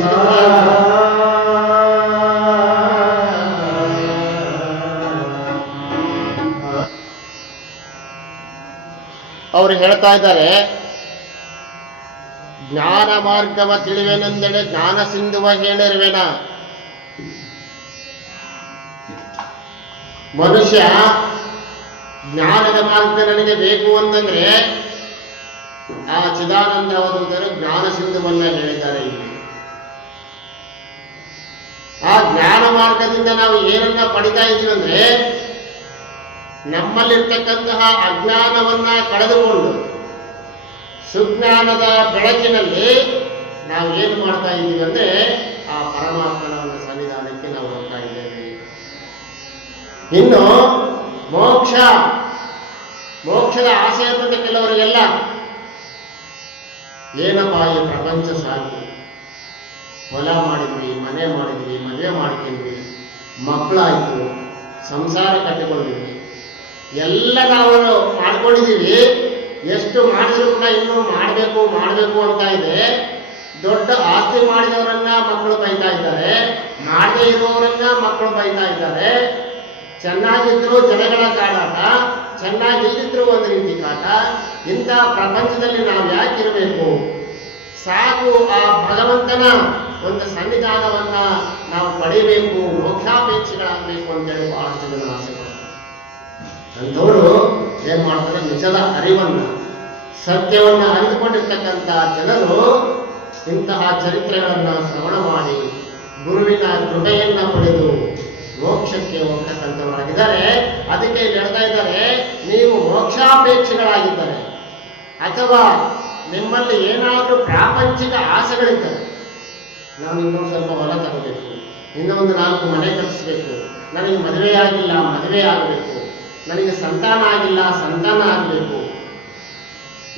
ಅವರು ಹೇಳ್ತಾ ಇದ್ದಾರೆ, ಜ್ಞಾನ ಮಾರ್ಗವ ತಿಳಿವೆನೆಂದೆಡೆ ಜ್ಞಾನ ಸಿಂಧುವ ಹೇಳಿರುವೆನ. ಮನುಷ್ಯ ಜ್ಞಾನದ ಮಾರ್ಗ ನನಗೆ ಬೇಕು ಅಂತಂದ್ರೆ ಆ ಚಿದಾನಂದ ಅವಧೂತರು ಜ್ಞಾನ ಸಿಂಧುವನ್ನ ಹೇಳಿದ್ದಾರೆ. ಇಲ್ಲಿ ಆ ಜ್ಞಾನ ಮಾರ್ಗದಿಂದ ನಾವು ಏನನ್ನ ಪಡಿತಾ ಇದೀವಿ ಅಂದ್ರೆ, ನಮ್ಮಲ್ಲಿರ್ತಕ್ಕಂತಹ ಅಜ್ಞಾನವನ್ನ ಕಳೆದುಕೊಂಡು ಸುಜ್ಞಾನದ ಬೆಳಕಿನಲ್ಲಿ ನಾವು ಏನು ಮಾಡ್ತಾ ಇದ್ದೀವಿ ಅಂದ್ರೆ ಆ ಪರಮಾತ್ಮನ ಒಂದು ಸನ್ನಿಧಾನಕ್ಕೆ ನಾವು ಹೋಗ್ತಾ ಇದ್ದೇವೆ. ಇನ್ನು ಮೋಕ್ಷದ ಆಸೆ ಇರ್ತದೆ ಕೆಲವರಿಗೆಲ್ಲ. ಏನಪ್ಪ ಈ ಪ್ರಪಂಚ ಸಾಕು, ಹೊಲ ಮಾಡಿದ್ವಿ, ಮನೆ ಮಾಡಿದ್ವಿ, ಮದುವೆ ಮಾಡ್ಕೊಂಡ್ವಿ, ಮಕ್ಕಳಾಯ್ತು, ಸಂಸಾರ ಕಟ್ಟಿಕೊಂಡಿದ್ವಿ, ಎಲ್ಲ ನಾವು ಮಾಡ್ಕೊಂಡಿದ್ದೀವಿ. ಎಷ್ಟು ಮಾಡಿದ್ರು ಕೂಡ ಇನ್ನೂ ಮಾಡಬೇಕು ಅಂತ ಇದೆ. ದೊಡ್ಡ ಆಸ್ತಿ ಮಾಡಿದವರನ್ನ ಮಕ್ಕಳು ಬೈತಾ ಇದ್ದಾರೆ, ಮಾಡದೇ ಇರುವವರನ್ನ ಮಕ್ಕಳು ಬೈತಾ ಇದ್ದಾರೆ. ಚೆನ್ನಾಗಿದ್ರು ಜನಗಳ ಕಾಡಾಟ, ಚೆನ್ನಾಗಿಲ್ಲಿದ್ರು ಒಂದು ರೀತಿ ಕಾಟ. ಇಂಥ ಪ್ರಪಂಚದಲ್ಲಿ ನಾವು ಯಾಕಿರಬೇಕು? ಸಾಕು, ಆ ಭಗವಂತನ ಒಂದು ಸನ್ನಿಧಾನವನ್ನ ನಾವು ಪಡೆಯಬೇಕು, ಮೋಕ್ಷಾಪೇಕ್ಷೆಗಳಾಗಬೇಕು ಅಂತೇಳಿ ಬಹಳಷ್ಟು ಜನ ಆಸೆಗಳು. ಅಂಥವರು ಏನ್ ಮಾಡ್ತಾರೆ, ನಿಜದ ಅರಿವನ್ನ, ಸತ್ಯವನ್ನ ಅರಿತುಕೊಂಡಿರ್ತಕ್ಕಂಥ ಜನರು ಇಂತಹ ಚರಿತ್ರೆಗಳನ್ನ ಶ್ರವಣ ಮಾಡಿ ಗುರುವಿನ ಕೃಪೆಯನ್ನ ಪಡೆದು ಮೋಕ್ಷಕ್ಕೆ ಹೋಗ್ತಕ್ಕಂಥವರಾಗಿದ್ದಾರೆ. ಅದಕ್ಕೆ ಹೇಳ್ತಾ ಇದ್ದಾರೆ, ನೀವು ಮೋಕ್ಷಾಪೇಕ್ಷೆಗಳಾಗಿದ್ದಾರೆ ಅಥವಾ ನಿಮ್ಮಲ್ಲಿ ಏನಾದರೂ ಪ್ರಾಪಂಚಿಕ ಆಸೆಗಳಿದ್ದಾರೆ, ನಾನು ಇನ್ನೊಂದು ಸ್ವಲ್ಪ ಹೊಲ ತಗೋಬೇಕು, ಇನ್ನೊಂದು 4 ಮನೆ ಕಟ್ಟಿಸ್ಬೇಕು, ನನಗೆ ಮದುವೆ ಆಗಿಲ್ಲ, ಮದುವೆ ಆಗಬೇಕು, ನನಗೆ ಸಂತಾನ ಆಗಿಲ್ಲ, ಸಂತಾನ ಆಗಬೇಕು,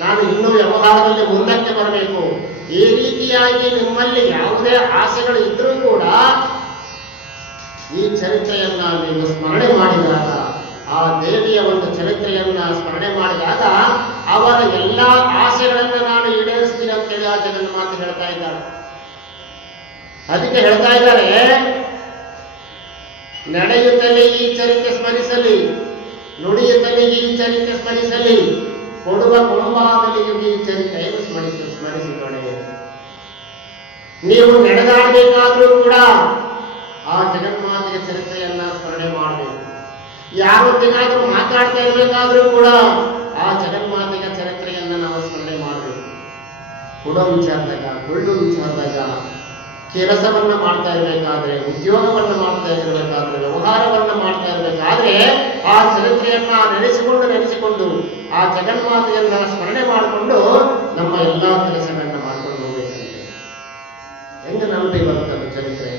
ನಾನು ಇನ್ನೂ ವ್ಯವಹಾರದಲ್ಲಿ ಮುಂದಕ್ಕೆ ಬರಬೇಕು, ಈ ರೀತಿಯಾಗಿ ನಿಮ್ಮಲ್ಲಿ ಯಾವುದೇ ಆಸೆಗಳು ಇದ್ರೂ ಕೂಡ ಈ ಚರಿತ್ರೆಯನ್ನ ನೀವು ಸ್ಮರಣೆ ಮಾಡಿದಾಗ, ಆ ದೇವಿಯ ಒಂದು ಚರಿತ್ರೆಯನ್ನ ಸ್ಮರಣೆ ಮಾಡಿದಾಗ ಅವರ ಎಲ್ಲಾ ಆಸೆಗಳನ್ನ ನಾನು ಈಡೇರಿಸ್ತೀನಿ ಅಂತೇಳಿ ಆ ಜಗನ್ಮಾತೆ ಹೇಳ್ತಾ ಇದ್ದಾಳೆ. ಅದಕ್ಕೆ ಹೇಳ್ತಾ ಇದ್ದಾರೆ, ನಡೆಯುತ್ತಲೇ ಈ ಚರಿತ್ರೆ ಸ್ಮರಿಸಲಿ, ನುಡಿಯುತ್ತಲೇ ಈ ಚರಿತ್ರೆ ಸ್ಮರಿಸಲಿ, ಕೊಡುವ ಕೊಂಬಾಗಲಿಯು ಈ ಚರಿತ್ರೆಯನ್ನು ಸ್ಮರಿಸಿಕೊಳ್ಳಿ. ನೀವು ನಡೆದಾಡಬೇಕಾದ್ರೂ ಕೂಡ ಆ ಜಗನ್ಮಾತೆಯ ಚರಿತ್ರೆಯನ್ನ ಸ್ಮರಣೆ ಮಾಡಬೇಕು. ಯಾವತ್ತಿಗಾದ್ರೂ ಮಾತಾಡ್ತಾ ಇರಬೇಕಾದ್ರೂ ಕೂಡ ಆ ಜಗನ್ಮಾತೆಯ ಚರಿತ್ರೆಯನ್ನ ನಾವು ಸ್ಮರಣೆ ಮಾಡಬೇಕು. ಕೊಡೋ ವಿಚಾರದಾಗ, ಕೊಳ್ಳು ವಿಚಾರದಾಗ, ಕೆಲಸವನ್ನ ಮಾಡ್ತಾ ಇರಬೇಕಾದ್ರೆ, ಉದ್ಯೋಗವನ್ನ ಮಾಡ್ತಾ ಇರಬೇಕಾದ್ರೆ, ವ್ಯವಹಾರವನ್ನ ಮಾಡ್ತಾ ಇರಬೇಕಾದ್ರೆ ಆ ಚರಿತ್ರೆಯನ್ನ ನೆನೆಸಿಕೊಂಡು ಆ ಜಗನ್ಮಾತೆಯನ್ನ ಸ್ಮರಣೆ ಮಾಡಿಕೊಂಡು ನಮ್ಮ ಎಲ್ಲಾ ಕೆಲಸಗಳನ್ನ ಮಾಡ್ಕೊಂಡು ಹೋಗ್ಬೇಕಂತೆ. ಹೆಂಗ ನೆನಪಿಗೆ ಬರುತ್ತಲ್ಲ ಚರಿತ್ರೆ?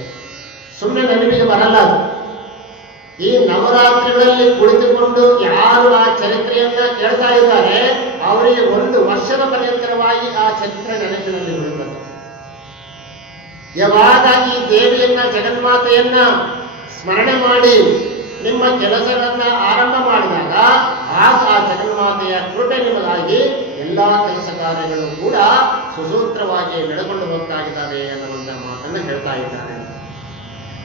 ಸುಮ್ಮನೆ ನೆನಪಿಗೆ ಬರಲ್ಲ ಅದು. ಈ ನವರಾತ್ರಿಗಳಲ್ಲಿ ಕುಳಿತುಕೊಂಡು ಯಾರು ಆ ಚರಿತ್ರೆಯನ್ನ ಕೇಳ್ತಾ ಇದ್ದಾರೆ ಅವರಿಗೆ 1 ವರ್ಷದ ಪರ್ಯಂತರವಾಗಿ ಆ ಚರಿತ್ರೆ ನೆನಪಿನಲ್ಲಿ ಉಳಿಯುತ್ತದೆ. ಯಾವಾಗ ಈ ದೇವಿಯನ್ನ, ಜಗನ್ಮಾತೆಯನ್ನ ಸ್ಮರಣೆ ಮಾಡಿ ನಿಮ್ಮ ಕೆಲಸಗಳನ್ನ ಆರಂಭ ಮಾಡಿದಾಗ ಆಗ ಆ ಜಗನ್ಮಾತೆಯ ಕೃಪೆ ನಿಮಗಾಗಿ ಎಲ್ಲಾ ಕೆಲಸ ಕಾರ್ಯಗಳು ಕೂಡ ಸುಸೂತ್ರವಾಗಿ ನಡೆಕೊಂಡು ಹೋಗ್ತಾ ಇದ್ದಾವೆ ಅನ್ನುವಂಥ ಮಾತನ್ನು ಹೇಳ್ತಾ ಇದ್ದಾನೆ.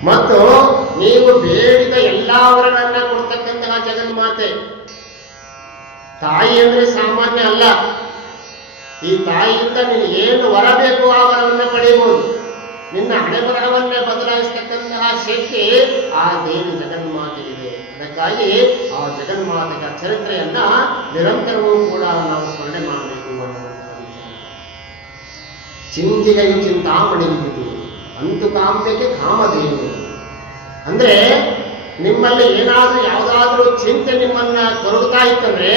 ಮತ್ತು ನೀವು ಬೇಡಿದ ಎಲ್ಲಾ ವರಗಳನ್ನ ಕೊಡ್ತಕ್ಕಂತಹ ಜಗನ್ಮಾತೆ. ತಾಯಿ ಅಂದ್ರೆ ಸಾಮಾನ್ಯ ಅಲ್ಲ. ಈ ತಾಯಿಯಿಂದ ನೀನು ಏನು ವರ ಬೇಕು ಆ ವರವನ್ನ ಪಡೆಯಬಹುದು. ನಿನ್ನ ಹಣೆ ಬರಹವನ್ನೇ ಬದಲಾಯಿಸತಕ್ಕಂತಹ ಶಕ್ತಿ ಆ ದೇವಿ ಜಗನ್ಮಾತೆ ಇದೆ. ಅದಕ್ಕಾಗಿ ಆ ಜಗನ್ಮಾತೆಯ ಚರಿತ್ರೆಯನ್ನ ನಿರಂತರವೂ ಕೂಡ ನಾವು ಸ್ಮರಣೆ ಮಾಡಬೇಕು. ಚಿಂತಿಗೆಯು ಚಿಂತಾಮಣಿಯುವುದು ಅಂತು ಕಾಮ್ಯಕ್ಕೆ ಕಾಮಧೇನು. ಅಂದ್ರೆ ನಿಮ್ಮಲ್ಲಿ ಏನಾದ್ರೂ ಯಾವುದಾದ್ರೂ ಚಿಂತೆ ನಿಮ್ಮನ್ನ ಕೊರಗುತ್ತಾ ಇತ್ತಂದ್ರೆ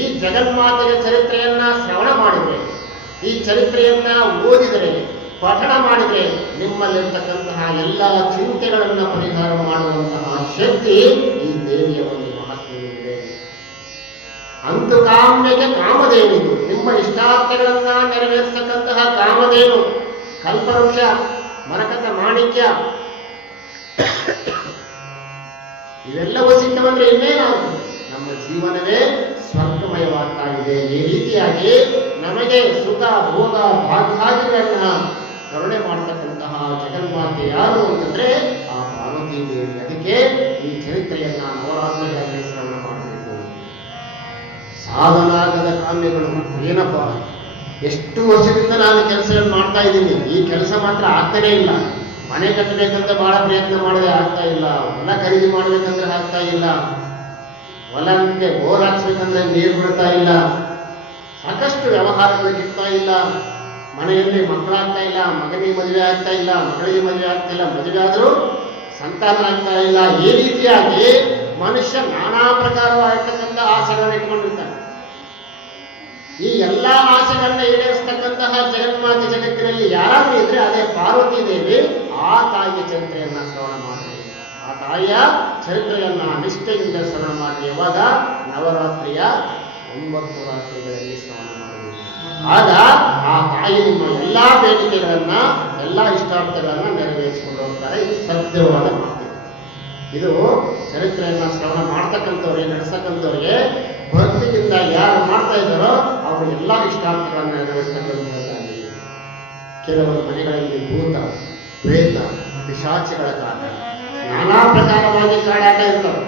ಈ ಜಗನ್ಮಾತೆಯ ಚರಿತ್ರೆಯನ್ನ ಶ್ರವಣ ಮಾಡಿದ್ರೆ, ಈ ಚರಿತ್ರೆಯನ್ನ ಓದಿದರೆ, ಪಠಣ ಮಾಡಿದ್ರೆ ನಿಮ್ಮಲ್ಲಿರ್ತಕ್ಕಂತಹ ಎಲ್ಲ ಚಿಂತೆಗಳನ್ನ ಪರಿಹಾರ ಮಾಡುವಂತಹ ಶಕ್ತಿ ಈ ದೇವಿಯ ಒಂದು ಮಹತ್ವವಿದೆ. ಅಂತು ಕಾಮ್ಯಕ್ಕೆ ಕಾಮಧೇನು. ನಿಮ್ಮ ಇಷ್ಟಾರ್ಥಗಳನ್ನ ನೆರವೇರಿಸತಕ್ಕಂತಹ ಕಾಮಧೇನು, ಕಲ್ಪವೃಕ್ಷ, ಮರಕತ ಮಾಣಿಕ್ಯ ಇವೆಲ್ಲವೂ ಸಿಕ್ಕವಂದ್ರೆ ಇನ್ನೇನಾಗುತ್ತೆ? ನಮ್ಮ ಜೀವನವೇ ಸ್ವರ್ಗಮಯವಾಗ್ತಾ ಇದೆ. ಈ ರೀತಿಯಾಗಿ ನಮಗೆ ಸುಖ ಭೋಗ ಭಾಗ್ಯಾದಿಗಳನ್ನ ಕರುಣೆ ಮಾಡತಕ್ಕಂತಹ ಜಗನ್ಮಾತೆ ಯಾರು ಅಂತಂದ್ರೆ ಆ ಪಾರ್ವತೀ ದೇವಿ. ಅದಕ್ಕೆ ಈ ಚರಿತ್ರೆಯನ್ನ ನವರಾತ್ರಿಗಳಲ್ಲಿ ಶ್ರವಣ ಮಾಡಬೇಕು. ಸಾಧನಾಗದ ಕಾಮ್ಯಗಳು ಏನಪ್ಪ, ಎಷ್ಟು ವರ್ಷದಿಂದ ನಾನು ಕೆಲಸಗಳು ಮಾಡ್ತಾ ಇದ್ದೀನಿ, ಈ ಕೆಲಸ ಮಾತ್ರ ಆಗ್ತಾನೇ ಇಲ್ಲ. ಮನೆ ಕಟ್ಟಬೇಕಂತ ಬಹಳ ಪ್ರಯತ್ನ ಮಾಡಿದ್ರೆ ಆಗ್ತಾ ಇಲ್ಲ, ಹೊಲ ಖರೀದಿ ಮಾಡ್ಬೇಕಂದ್ರೆ ಆಗ್ತಾ ಇಲ್ಲ, ಹೊಲಕ್ಕೆ ಬೋರ್ ಹಾಕ್ಸ್ಬೇಕಂದ್ರೆ ನೀರು ಬಿಡ್ತಾ ಇಲ್ಲ, ಸಾಕಷ್ಟು ವ್ಯವಹಾರಗಳಿಗೆ ಇರ್ತಾ ಇಲ್ಲ, ಮನೆಯಲ್ಲಿ ಮಕ್ಕಳಾಗ್ತಾ ಇಲ್ಲ, ಮಗನಿಗೆ ಮದುವೆ ಆಗ್ತಾ ಇಲ್ಲ, ಮಗಳಿಗೆ ಮದುವೆ ಆಗ್ತಾ ಇಲ್ಲ, ಮದುವೆ ಆದರೂ ಸಂತಾನ ಆಗ್ತಾ ಇಲ್ಲ. ಈ ರೀತಿಯಾಗಿ ಮನುಷ್ಯ ನಾನಾ ಪ್ರಕಾರವಾಗಿರ್ತಕ್ಕಂಥ ಆಸೆಗಳನ್ನ ಇಟ್ಕೊಂಡಿರ್ತಾನೆ. ಈ ಎಲ್ಲಾ ಆಸೆಗಳನ್ನ ಈಡೇರಿಸತಕ್ಕಂತಹ ಜಗನ್ಮಾತೆ ಜಗತ್ತಿನಲ್ಲಿ ಯಾರಾದ್ರೂ ಇದ್ರೆ ಅದೇ ಪಾರ್ವತೀ ದೇವಿ. ಆ ತಾಯಿಯ ಚರಿತ್ರೆಯನ್ನ ಶ್ರವಣ ಮಾಡಿ, ಆ ತಾಯಿಯ ಚರಿತ್ರೆಯನ್ನ ನಿಷ್ಠೆಯಿಂದ ಶ್ರವಣ ಮಾಡಿ. ಯಾವಾಗ? ನವರಾತ್ರಿಯ 9 ರಾತ್ರಿಗಳಲ್ಲಿ ಶ್ರವಣ ಮಾಡಬೇಕು. ಆಗ ಆ ತಾಯಿ ನಿಮ್ಮ ಎಲ್ಲಾ ಬೇಡಿಕೆಗಳನ್ನ, ಎಲ್ಲಾ ಇಷ್ಟಾರ್ಥಗಳನ್ನ ನೆರವೇರಿಸಿಕೊಂಡು ಹೋಗ್ತಾರೆ. ಇದು ಸತ್ಯವಾದ ಮಾತು. ಇದು ಚರಿತ್ರೆಯನ್ನ ಶ್ರವಣ ಮಾಡ್ತಕ್ಕಂಥವ್ರಿಗೆ, ನಡೆಸ್ತಕ್ಕಂಥವ್ರಿಗೆ ಭಕ್ತಿಯಿಂದ ಯಾರು ಮಾಡ್ತಾ ಇದ್ದಾರೋ ಅವರು ಎಲ್ಲಾ ಇಷ್ಟಾರ್ಥಗಳನ್ನ ನೆರವೇರಿಸ್ತಕ್ಕಂಥದ್ದಾಗಿ. ಕೆಲವರು ಮನೆಗಳಲ್ಲಿ ಭೂತ, ಪ್ರೇತ, ಪಿಶಾಚಿಗಳ ಕಾಟ, ನಾನಾ ಪ್ರಕಾರವಾಗಿ ಕಾಡಾಟ ಇರ್ತವೆ.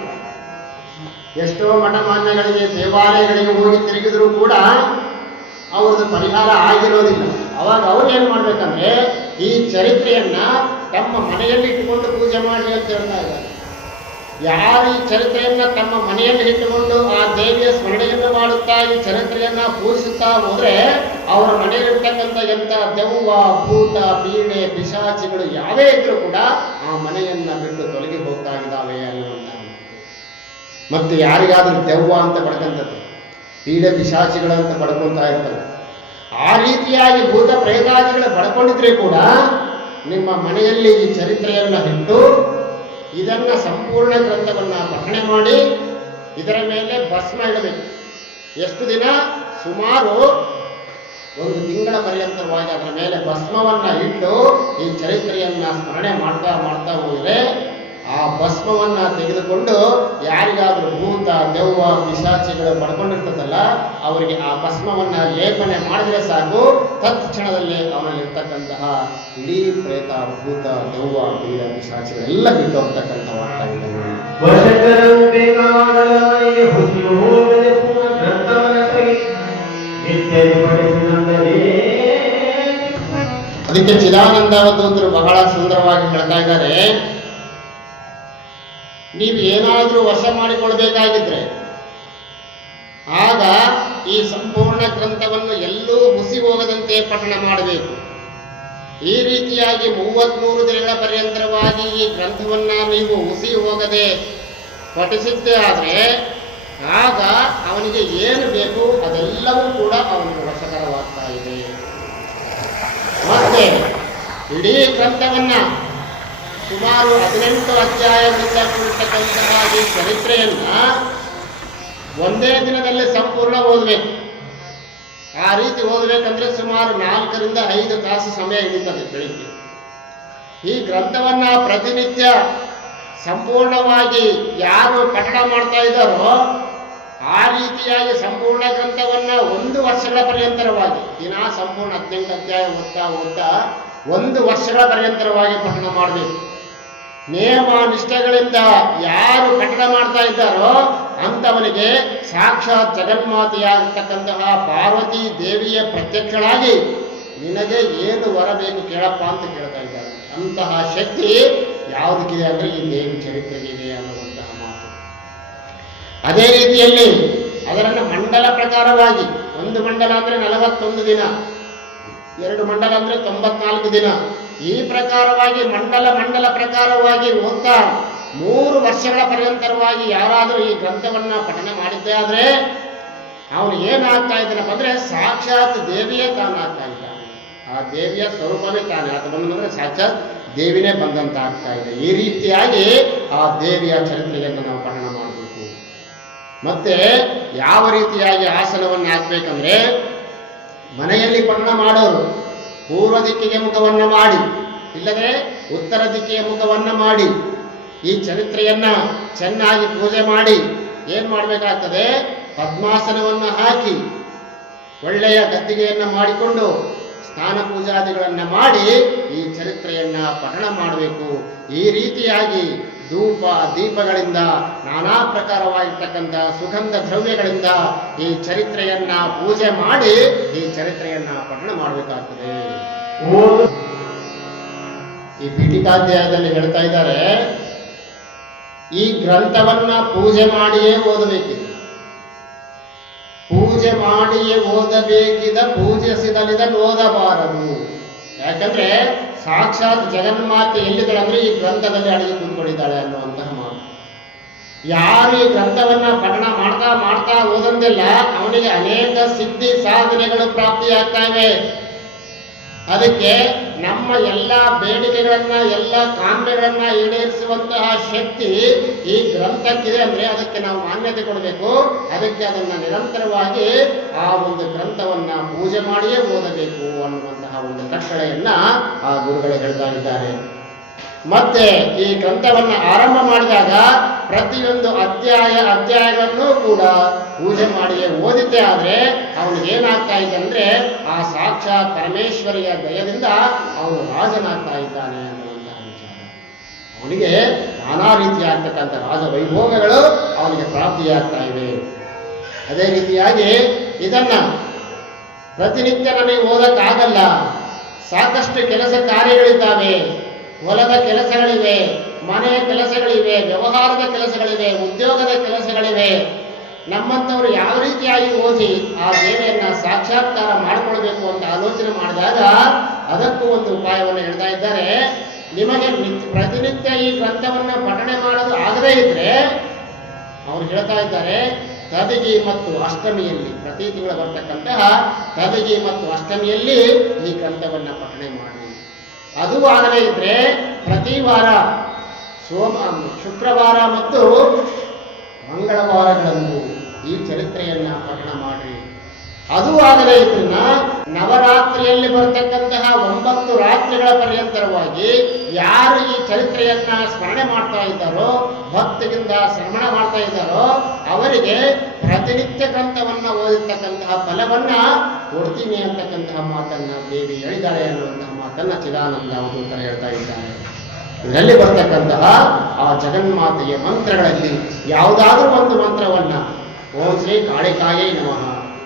ಎಷ್ಟೋ ಮಠಮಾನ್ಯಗಳಿಗೆ, ದೇವಾಲಯಗಳಿಗೆ ಹೋಗಿ ತಿರುಗಿದ್ರು ಕೂಡ ಅವ್ರದ್ದು ಪರಿಹಾರ ಆಗಿರೋದಿಲ್ಲ. ಅವಾಗ ಅವ್ರು ಏನ್ ಮಾಡ್ಬೇಕಂದ್ರೆ ಈ ಚರಿತ್ರೆಯನ್ನ ತಮ್ಮ ಮನೆಯಲ್ಲಿ ಇಟ್ಟುಕೊಂಡು ಪೂಜೆ ಮಾಡಿ ಅಂತ ಹೇಳ್ತಾ ಇದ್ದಾರೆ. ಯಾರು ಈ ಚರಿತ್ರೆಯನ್ನ ತಮ್ಮ ಮನೆಯಲ್ಲಿ ಇಟ್ಟುಕೊಂಡು ಆ ದೇವಿಯ ಸ್ಮರಣೆಯನ್ನು ಮಾಡುತ್ತಾ ಈ ಚರಿತ್ರೆಯನ್ನ ಪೂಜಿಸುತ್ತಾ ಹೋದ್ರೆ ಅವರ ಮನೆಯಲ್ಲಿರ್ತಕ್ಕಂಥ ಎಂತ ದೆವ್ವ, ಭೂತ, ಪೀಡೆ, ಪಿಶಾಚಿಗಳು ಯಾವೇ ಇದ್ರೂ ಕೂಡ ಆ ಮನೆಯನ್ನ ಬಿಟ್ಟು ತೊಲಗಿ ಹೋಗ್ತಾ ಇದ್ದಾವೆ ಅನ್ನುವಂತ. ಮತ್ತೆ ಯಾರಿಗಾದ್ರೂ ದೆವ್ವ ಅಂತ ಪಡ್ಕಂತದ್ದು, ಪೀಡೆ ಪಿಶಾಚಿಗಳಂತ ಪಡ್ಕೊಳ್ತಾ ಇರ್ತಾರೆ. ಆ ರೀತಿಯಾಗಿ ಭೂತ ಪ್ರೇತಾದಿಗಳು ಪಡ್ಕೊಂಡಿದ್ರೆ ಕೂಡ ನಿಮ್ಮ ಮನೆಯಲ್ಲಿ ಈ ಚರಿತ್ರೆಯನ್ನ ಇಟ್ಟು ಇದನ್ನ ಸಂಪೂರ್ಣ ಗ್ರಂಥವನ್ನ ಪಠಣೆ ಮಾಡಿ ಇದರ ಮೇಲೆ ಭಸ್ಮ ಇಡಬೇಕು. ಎಷ್ಟು ದಿನ? ಸುಮಾರು 1 ತಿಂಗಳ ಪರ್ಯಂತರವಾಗಿ ಅದರ ಮೇಲೆ ಭಸ್ಮವನ್ನ ಇಟ್ಟು ಈ ಚರಿತ್ರೆಯನ್ನ ಸ್ಮರಣೆ ಮಾಡ್ತಾ ಮಾಡ್ತಾ ಹೋದರೆ ಆ ಭಸ್ಮವನ್ನ ತೆಗೆದುಕೊಂಡು ಯಾರಿಗಾದ್ರೂ ಭೂತ, ದೆವ್ವ, ಪಿಶಾಚಿಗಳು ಪಡ್ಕೊಂಡಿರ್ತದಲ್ಲ ಅವರಿಗೆ ಆ ಭಸ್ಮವನ್ನ ಲೇಪನೆ ಮಾಡಿದ್ರೆ ಸಾಕು, ತತ್ಕ್ಷಣದಲ್ಲಿ ಅವನಲ್ಲಿರ್ತಕ್ಕಂತಹ ಇಡೀ ಪ್ರೇತ, ಭೂತ, ದೆವ್ವ, ಪೀಡ, ಪಿಶಾಚಿಗಳೆಲ್ಲ ಬಿಟ್ಟು ಹೋಗ್ತಕ್ಕಂಥವಾಗ್ತಾಯಿದ್ದಾವೆ. ಅದಕ್ಕೆ ಚಿದಾನಂದ ಅವಧೂತರು ಬಹಳ ಸುಂದರವಾಗಿ ಹೇಳ್ತಾ ಇದ್ದಾರೆ, ನೀವು ಏನಾದ್ರೂ ವಶ ಮಾಡಿಕೊಳ್ಬೇಕಾಗಿದ್ರೆ ಆಗ ಈ ಸಂಪೂರ್ಣ ಗ್ರಂಥವನ್ನು ಎಲ್ಲೂ ಹುಸಿ ಹೋಗದಂತೆ ಪಠಣ ಮಾಡಬೇಕು. ಈ ರೀತಿಯಾಗಿ 33 ದಿನಗಳ ಪರ್ಯಂತರವಾಗಿ ಈ ಗ್ರಂಥವನ್ನ ನೀವು ಹುಸಿ ಹೋಗದೆ ಪಠಿಸಿದ್ದೇ ಆದ್ರೆ ಆಗ ಅವನಿಗೆ ಏನು ಬೇಕು ಅದೆಲ್ಲವೂ ಕೂಡ ಅವನಿಗೆ ವಶಕರವಾಗ್ತಾ ಇದೆ. ಮತ್ತೆ ಇಡೀ ಗ್ರಂಥವನ್ನ ಸುಮಾರು 18 ಅಧ್ಯಾಯಗಳಿಂದ ಕೂಡಿರ್ತಕ್ಕಂತಹ ಈ ಚರಿತ್ರೆಯನ್ನ ಒಂದೇ ದಿನದಲ್ಲಿ ಸಂಪೂರ್ಣ ಓದಬೇಕು. ಆ ರೀತಿ ಓದಬೇಕಂದ್ರೆ ಸುಮಾರು 4 ರಿಂದ 5 ತಾಸು ಸಮಯ ಹಿಡಿತದೆ ಬೆಳಿಗ್ಗೆ. ಈ ಗ್ರಂಥವನ್ನ ಪ್ರತಿನಿತ್ಯ ಸಂಪೂರ್ಣವಾಗಿ ಯಾರು ಪಠಣ ಮಾಡ್ತಾ ಇದ್ದಾರೋ ಆ ರೀತಿಯಾಗಿ ಸಂಪೂರ್ಣ ಗ್ರಂಥವನ್ನ 1 ವರ್ಷಗಳ ಪರ್ಯಂತರವಾಗಿ ದಿನ ಸಂಪೂರ್ಣ 18 ಅಧ್ಯಾಯ ಓದ್ತಾ 1 ವರ್ಷಗಳ ಪರ್ಯಂತರವಾಗಿ ಪಠಣ ಮಾಡಬೇಕು. ನಿಯಮ ನಿಷ್ಠೆಗಳಿಂದ ಯಾರು ಕಠಿಣ ಮಾಡ್ತಾ ಇದ್ದಾರೋ ಅಂತವನಿಗೆ ಸಾಕ್ಷಾತ್ ಜಗನ್ಮಾತೆಯಾಗಿರ್ತಕ್ಕಂತಹ ಪಾರ್ವತಿ ದೇವಿಯ ಪ್ರತ್ಯಕ್ಷಳಾಗಿ ನಿನಗೆ ಏನು ವರ ಬೇಕು ಕೇಳಪ್ಪ ಅಂತ ಕೇಳ್ತಾ ಇದ್ದಾರೆ. ಅಂತಹ ಶಕ್ತಿ ಯಾವುದಕ್ಕಿದೆ ಅಂದ್ರೆ ಈ ದೇವಿ ಚರಿತ್ರೆಗಿದೆ ಅನ್ನುವಂತಹ ಮಾತು. ಅದೇ ರೀತಿಯಲ್ಲಿ ಅದರನ್ನು ಮಂಡಲ ಪ್ರಕಾರವಾಗಿ, ಒಂದು ಮಂಡಲ ಅಂದ್ರೆ 41 ದಿನ, 2 ಮಂಡಲ ಅಂದ್ರೆ 94 ದಿನ, ಈ ಪ್ರಕಾರವಾಗಿ ಮಂಡಲ ಪ್ರಕಾರವಾಗಿ ಓದ್ತಾ 3 ವರ್ಷಗಳ ಪರ್ಯಂತರವಾಗಿ ಯಾರಾದರೂ ಈ ಗ್ರಂಥವನ್ನ ಪಠನೆ ಮಾಡಿದ್ದೇ ಆದ್ರೆ ಅವನು ಏನಾಗ್ತಾ ಇದ್ದಾನಪ್ಪ ಅಂದ್ರೆ ಸಾಕ್ಷಾತ್ ದೇವಿಯೇ ತಾನಾಗ್ತಾ ಇದ್ದಾನೆ. ಆ ದೇವಿಯ ಸ್ವರೂಪವೇ ತಾನೇ ಆತ ಬಂದ್ರೆ ಸಾಕ್ಷಾತ್ ದೇವಿನೇ ಬಂದಂತ ಆಗ್ತಾ ಇದೆ. ಈ ರೀತಿಯಾಗಿ ಆ ದೇವಿಯ ಚರಿತ್ರೆಯನ್ನು ನಾವು ಪಠಣ ಮಾಡಬೇಕು. ಮತ್ತೆ ಯಾವ ರೀತಿಯಾಗಿ ಆಸನವನ್ನು ಹಾಕ್ಬೇಕಂದ್ರೆ, ಮನೆಯಲ್ಲಿ ಪಠಣ ಮಾಡೋರು ಪೂರ್ವ ದಿಕ್ಕಿಗೆ ಮುಖವನ್ನ ಮಾಡಿ, ಇಲ್ಲದೆ ಉತ್ತರ ದಿಕ್ಕಿಗೆ ಮುಖವನ್ನ ಮಾಡಿ ಈ ಚರಿತ್ರೆಯನ್ನ ಚೆನ್ನಾಗಿ ಪೂಜೆ ಮಾಡಿ ಏನ್ ಮಾಡಬೇಕಾಗ್ತದೆ, ಪದ್ಮಾಸನವನ್ನು ಹಾಕಿ ಒಳ್ಳೆಯ ಗದ್ದಿಗೆಯನ್ನ ಮಾಡಿಕೊಂಡು ಸ್ನಾನ ಪೂಜಾದಿಗಳನ್ನ ಮಾಡಿ ಈ ಚರಿತ್ರೆಯನ್ನ ಪಠಣ ಮಾಡಬೇಕು. ಈ ರೀತಿಯಾಗಿ ಧೂಪ ದೀಪಗಳಿಂದ ನಾನಾ ಪ್ರಕಾರವಾಗಿರ್ತಕ್ಕಂಥ ಸುಗಂಧ ದ್ರವ್ಯಗಳಿಂದ ಈ ಚರಿತ್ರೆಯನ್ನ ಪೂಜೆ ಮಾಡಿ ಈ ಚರಿತ್ರೆಯನ್ನ ಪಠಣ ಮಾಡಬೇಕಾಗ್ತದೆ. ಈ ಪೀಠಿಕಾಧ್ಯಾಯದಲ್ಲಿ ಹೇಳ್ತಾ ಇದ್ದಾರೆ, ಈ ಗ್ರಂಥವನ್ನ ಪೂಜೆ ಮಾಡಿಯೇ ಓದಬೇಕಿದೆ. ಪೂಜೆ ಮಾಡಿಯೇ ಓದಬೇಕಿದ ಪೂಜಿಸಿದಲಿದನ್ನು ಓದಬಾರದು. ಯಾಕಂದ್ರೆ ಸಾಕ್ಷಾತ್ ಜಗನ್ಮಾತೆ ಎಲ್ಲಿದ್ದಾಳಂದ್ರೆ ಈ ಗ್ರಂಥದಲ್ಲಿ ಅಡಗಿ ಕೂತ್ಕೊಂಡಿದ್ದಾಳೆ ಅನ್ನುವಂತಹ ಮಾತು. ಯಾರು ಈ ಗ್ರಂಥವನ್ನ ಪಠಣ ಮಾಡ್ತಾ ಮಾಡ್ತಾ ಓದಂದಿಲ್ಲ ಅವನಿಗೆ ಅನೇಕ ಸಿದ್ಧಿ ಸಾಧನೆಗಳು ಪ್ರಾಪ್ತಿಯಾಗ್ತವೆ. ಅದಕ್ಕೆ ನಮ್ಮ ಎಲ್ಲ ಬೇಡಿಕೆಗಳನ್ನ ಎಲ್ಲ ಕಾಮ್ಯಗಳನ್ನ ಈಡೇರಿಸುವಂತಹ ಶಕ್ತಿ ಈ ಗ್ರಂಥಕ್ಕಿದೆ ಅಂದ್ರೆ ಅದಕ್ಕೆ ನಾವು ಮಾನ್ಯತೆ ಕೊಡಬೇಕು. ಅದಕ್ಕೆ ಅದನ್ನ ನಿರಂತರವಾಗಿ ಆ ಒಂದು ಗ್ರಂಥವನ್ನ ಪೂಜೆ ಮಾಡಿಯೇ ಓದಬೇಕು ಅನ್ನುವಂತಹ ಒಂದು ಕಟ್ಟಳೆಯನ್ನ ಆ ಗುರುಗಳು ಹೇಳ್ತಾ ಇದ್ದಾರೆ. ಮತ್ತೆ ಈ ಗ್ರಂಥವನ್ನ ಆರಂಭ ಮಾಡಿದಾಗ ಪ್ರತಿಯೊಂದು ಅಧ್ಯಾಯಗಳನ್ನು ಕೂಡ ಪೂಜೆ ಮಾಡಿಯೇ ಓದಿದ್ದೇ ಆದ್ರೆ ಅವನಿಗೇನಾಗ್ತಾ ಇದ್ದಂದ್ರೆ ಆ ಸಾಕ್ಷಾತ್ ಪರಮೇಶ್ವರಿಯ ದಯದಿಂದ ಅವನು ರಾಜನಾಗ್ತಾ ಇದ್ದಾನೆ ಅನ್ನುವಂತಹ ವಿಚಾರ. ಅವನಿಗೆ ನಾನಾ ರೀತಿಯಾಗ್ತಕ್ಕಂಥ ರಾಜ ವೈಭೋಗಗಳು ಅವನಿಗೆ ಪ್ರಾಪ್ತಿಯಾಗ್ತಾ ಇವೆ. ಅದೇ ರೀತಿಯಾಗಿ ಇದನ್ನ ಪ್ರತಿನಿತ್ಯ ನಮಗೆ ಓದಕ್ಕಾಗಲ್ಲ. ಸಾಕಷ್ಟು ಕೆಲಸ ಕಾರ್ಯಗಳಿದ್ದಾವೆ, ಹೊಲದ ಕೆಲಸಗಳಿವೆ, ಮನೆಯ ಕೆಲಸಗಳಿವೆ, ವ್ಯವಹಾರದ ಕೆಲಸಗಳಿವೆ, ಉದ್ಯೋಗದ ಕೆಲಸಗಳಿವೆ. ನಮ್ಮಂಥವ್ರು ಯಾವ ರೀತಿಯಾಗಿ ಓದಿ ಆ ದೇವಿಯನ್ನ ಸಾಕ್ಷಾತ್ಕಾರ ಮಾಡಿಕೊಳ್ಬೇಕು ಅಂತ ಆಲೋಚನೆ ಮಾಡಿದಾಗ ಅದಕ್ಕೂ ಒಂದು ಉಪಾಯವನ್ನು ಹೇಳ್ತಾ ಇದ್ದಾರೆ. ನಿಮಗೆ ಪ್ರತಿನಿತ್ಯ ಈ ಗ್ರಂಥವನ್ನ ಪಠಣೆ ಮಾಡೋದು ಆಗದೇ ಇದ್ರೆ ಅವ್ರು ಹೇಳ್ತಾ ಇದ್ದಾರೆ, ತದಿಗಿ ಮತ್ತು ಅಷ್ಟಮಿಯಲ್ಲಿ, ಪ್ರತಿ ತಿಂಗಳು ಬರ್ತಕ್ಕಂತಹ ತದಿಗಿ ಮತ್ತು ಅಷ್ಟಮಿಯಲ್ಲಿ ಈ ಗ್ರಂಥವನ್ನ ಪಠಣೆ ಮಾಡಿ. ಅದು ಆಗದೇ ಇದ್ರೆ ಪ್ರತಿ ವಾರ ಶುಕ್ರವಾರ ಮತ್ತು ಮಂಗಳವಾರಗಳಂದು ಈ ಚರಿತ್ರೆಯನ್ನ ಪಠಣ ಮಾಡಿ. ಅದು ಆಗದೇ ಇದ್ರನ್ನ ನವರಾತ್ರಿಯಲ್ಲಿ ಬರತಕ್ಕಂತಹ 9 ರಾತ್ರಿಗಳ ಪರ್ಯಂತರವಾಗಿ ಯಾರು ಈ ಚರಿತ್ರೆಯನ್ನ ಸ್ಮರಣೆ ಮಾಡ್ತಾ ಇದ್ದಾರೋ, ಭಕ್ತಿಯಿಂದ ಶ್ರವಣ ಮಾಡ್ತಾ ಇದ್ದಾರೋ ಅವರಿಗೆ ಪ್ರತಿನಿತ್ಯ ಗ್ರಂಥವನ್ನ ಓದಿರ್ತಕ್ಕಂತಹ ಫಲವನ್ನ ಕೊಡ್ತೀನಿ ಅಂತಕ್ಕಂತಹ ಮಾತನ್ನ ದೇವಿ ಹೇಳಿದ್ದಾರೆ ಅನ್ನುವಂತಹ ಮಾತನ್ನ ಚಿದಾನಂದ ಅವಧೂತರು ಹೇಳ್ತಾ ಇದ್ದಾರೆ. ಇದರಲ್ಲಿ ಬರ್ತಕ್ಕಂತಹ ಆ ಜಗನ್ಮಾತೆಯ ಮಂತ್ರಗಳಲ್ಲಿ ಯಾವುದಾದ್ರೂ ಒಂದು ಮಂತ್ರವನ್ನ ಓಂ ಶ್ರೀ ಕಾಳಿಕಾಯೈ ನಮಃ,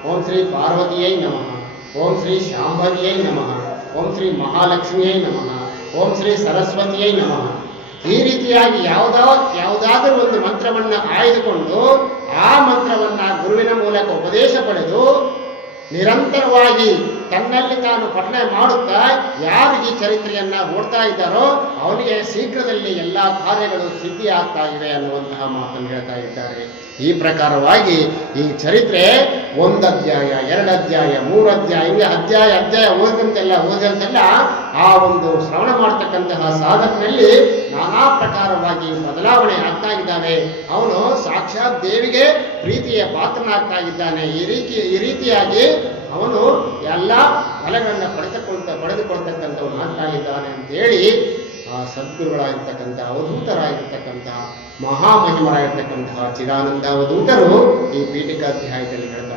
ಓಂ ಶ್ರೀ ಪಾರ್ವತಿಯೈ ನಮಃ, ಓಂ ಶ್ರೀ ಶಾಂಭವಿಯೈ ನಮಃ, ಓಂ ಶ್ರೀ ಮಹಾಲಕ್ಷ್ಮಿಯೈ ನಮಃ, ಓಂ ಶ್ರೀ ಸರಸ್ವತಿಯೈ ನಮಃ, ಈ ರೀತಿಯಾಗಿ ಯಾವುದಾದ್ರೂ ಒಂದು ಮಂತ್ರವನ್ನ ಆಯ್ದುಕೊಂಡು ಆ ಮಂತ್ರವನ್ನ ಗುರುವಿನ ಮೂಲಕ ಉಪದೇಶ ಪಡೆದು ನಿರಂತರವಾಗಿ ತನ್ನಲ್ಲಿ ತಾನು ಪಠನೆ ಮಾಡುತ್ತಾ ಯಾರು ಈ ಚರಿತ್ರೆಯನ್ನ ಓಡ್ತಾ ಇದ್ದಾರೋ ಅವನಿಗೆ ಶೀಘ್ರದಲ್ಲಿ ಎಲ್ಲ ಕಾರ್ಯಗಳು ಸಿದ್ಧಿ ಆಗ್ತಾ ಇವೆ ಅನ್ನುವಂತಹ ಮಾತನ್ನು ಹೇಳ್ತಾ ಇದ್ದಾರೆ. ಈ ಪ್ರಕಾರವಾಗಿ ಈ ಚರಿತ್ರೆ 1 ಅಧ್ಯಾಯ 2 ಅಧ್ಯಾಯ 3 ಅಧ್ಯಾಯ ಹಿಂಗೆ ಅಧ್ಯಾಯ ಓದಂತೆಲ್ಲ ಆ ಒಂದು ಶ್ರವಣ ಮಾಡತಕ್ಕಂತಹ ಸಾಧಕನಲ್ಲಿ ನಾನಾ ಪ್ರಕಾರವಾಗಿ ಬದಲಾವಣೆ ಆಗ್ತಾ ಇದ್ದಾವೆ. ಅವನು ಸಾಕ್ಷಾತ್ ದೇವಿಗೆ ಪ್ರೀತಿಯ ಪಾತ್ರನಾಗ್ತಾ ಇದ್ದಾನೆ. ಈ ರೀತಿಯಾಗಿ ಅವನು ಎಲ್ಲ ಫಲಗಳನ್ನ ಪಡೆದುಕೊಳ್ತಕ್ಕಂಥವನು ಆಗ್ತಾ ಇದ್ದಾನೆ ಅಂತೇಳಿ ಆ ಸದ್ಗುರುಗಳಾಗಿರ್ತಕ್ಕಂಥ ಅವಧೂತರಾಗಿರ್ತಕ್ಕಂತಹ ಮಹಾಮಹಿಮರಾಗಿರ್ತಕ್ಕಂತಹ ಚಿದಾನಂದ ಅವಧೂತರು ಈ ಪೀಠಿಕಾಧ್ಯಾಯದಲ್ಲಿ ಹೇಳ್ತಾರೆ.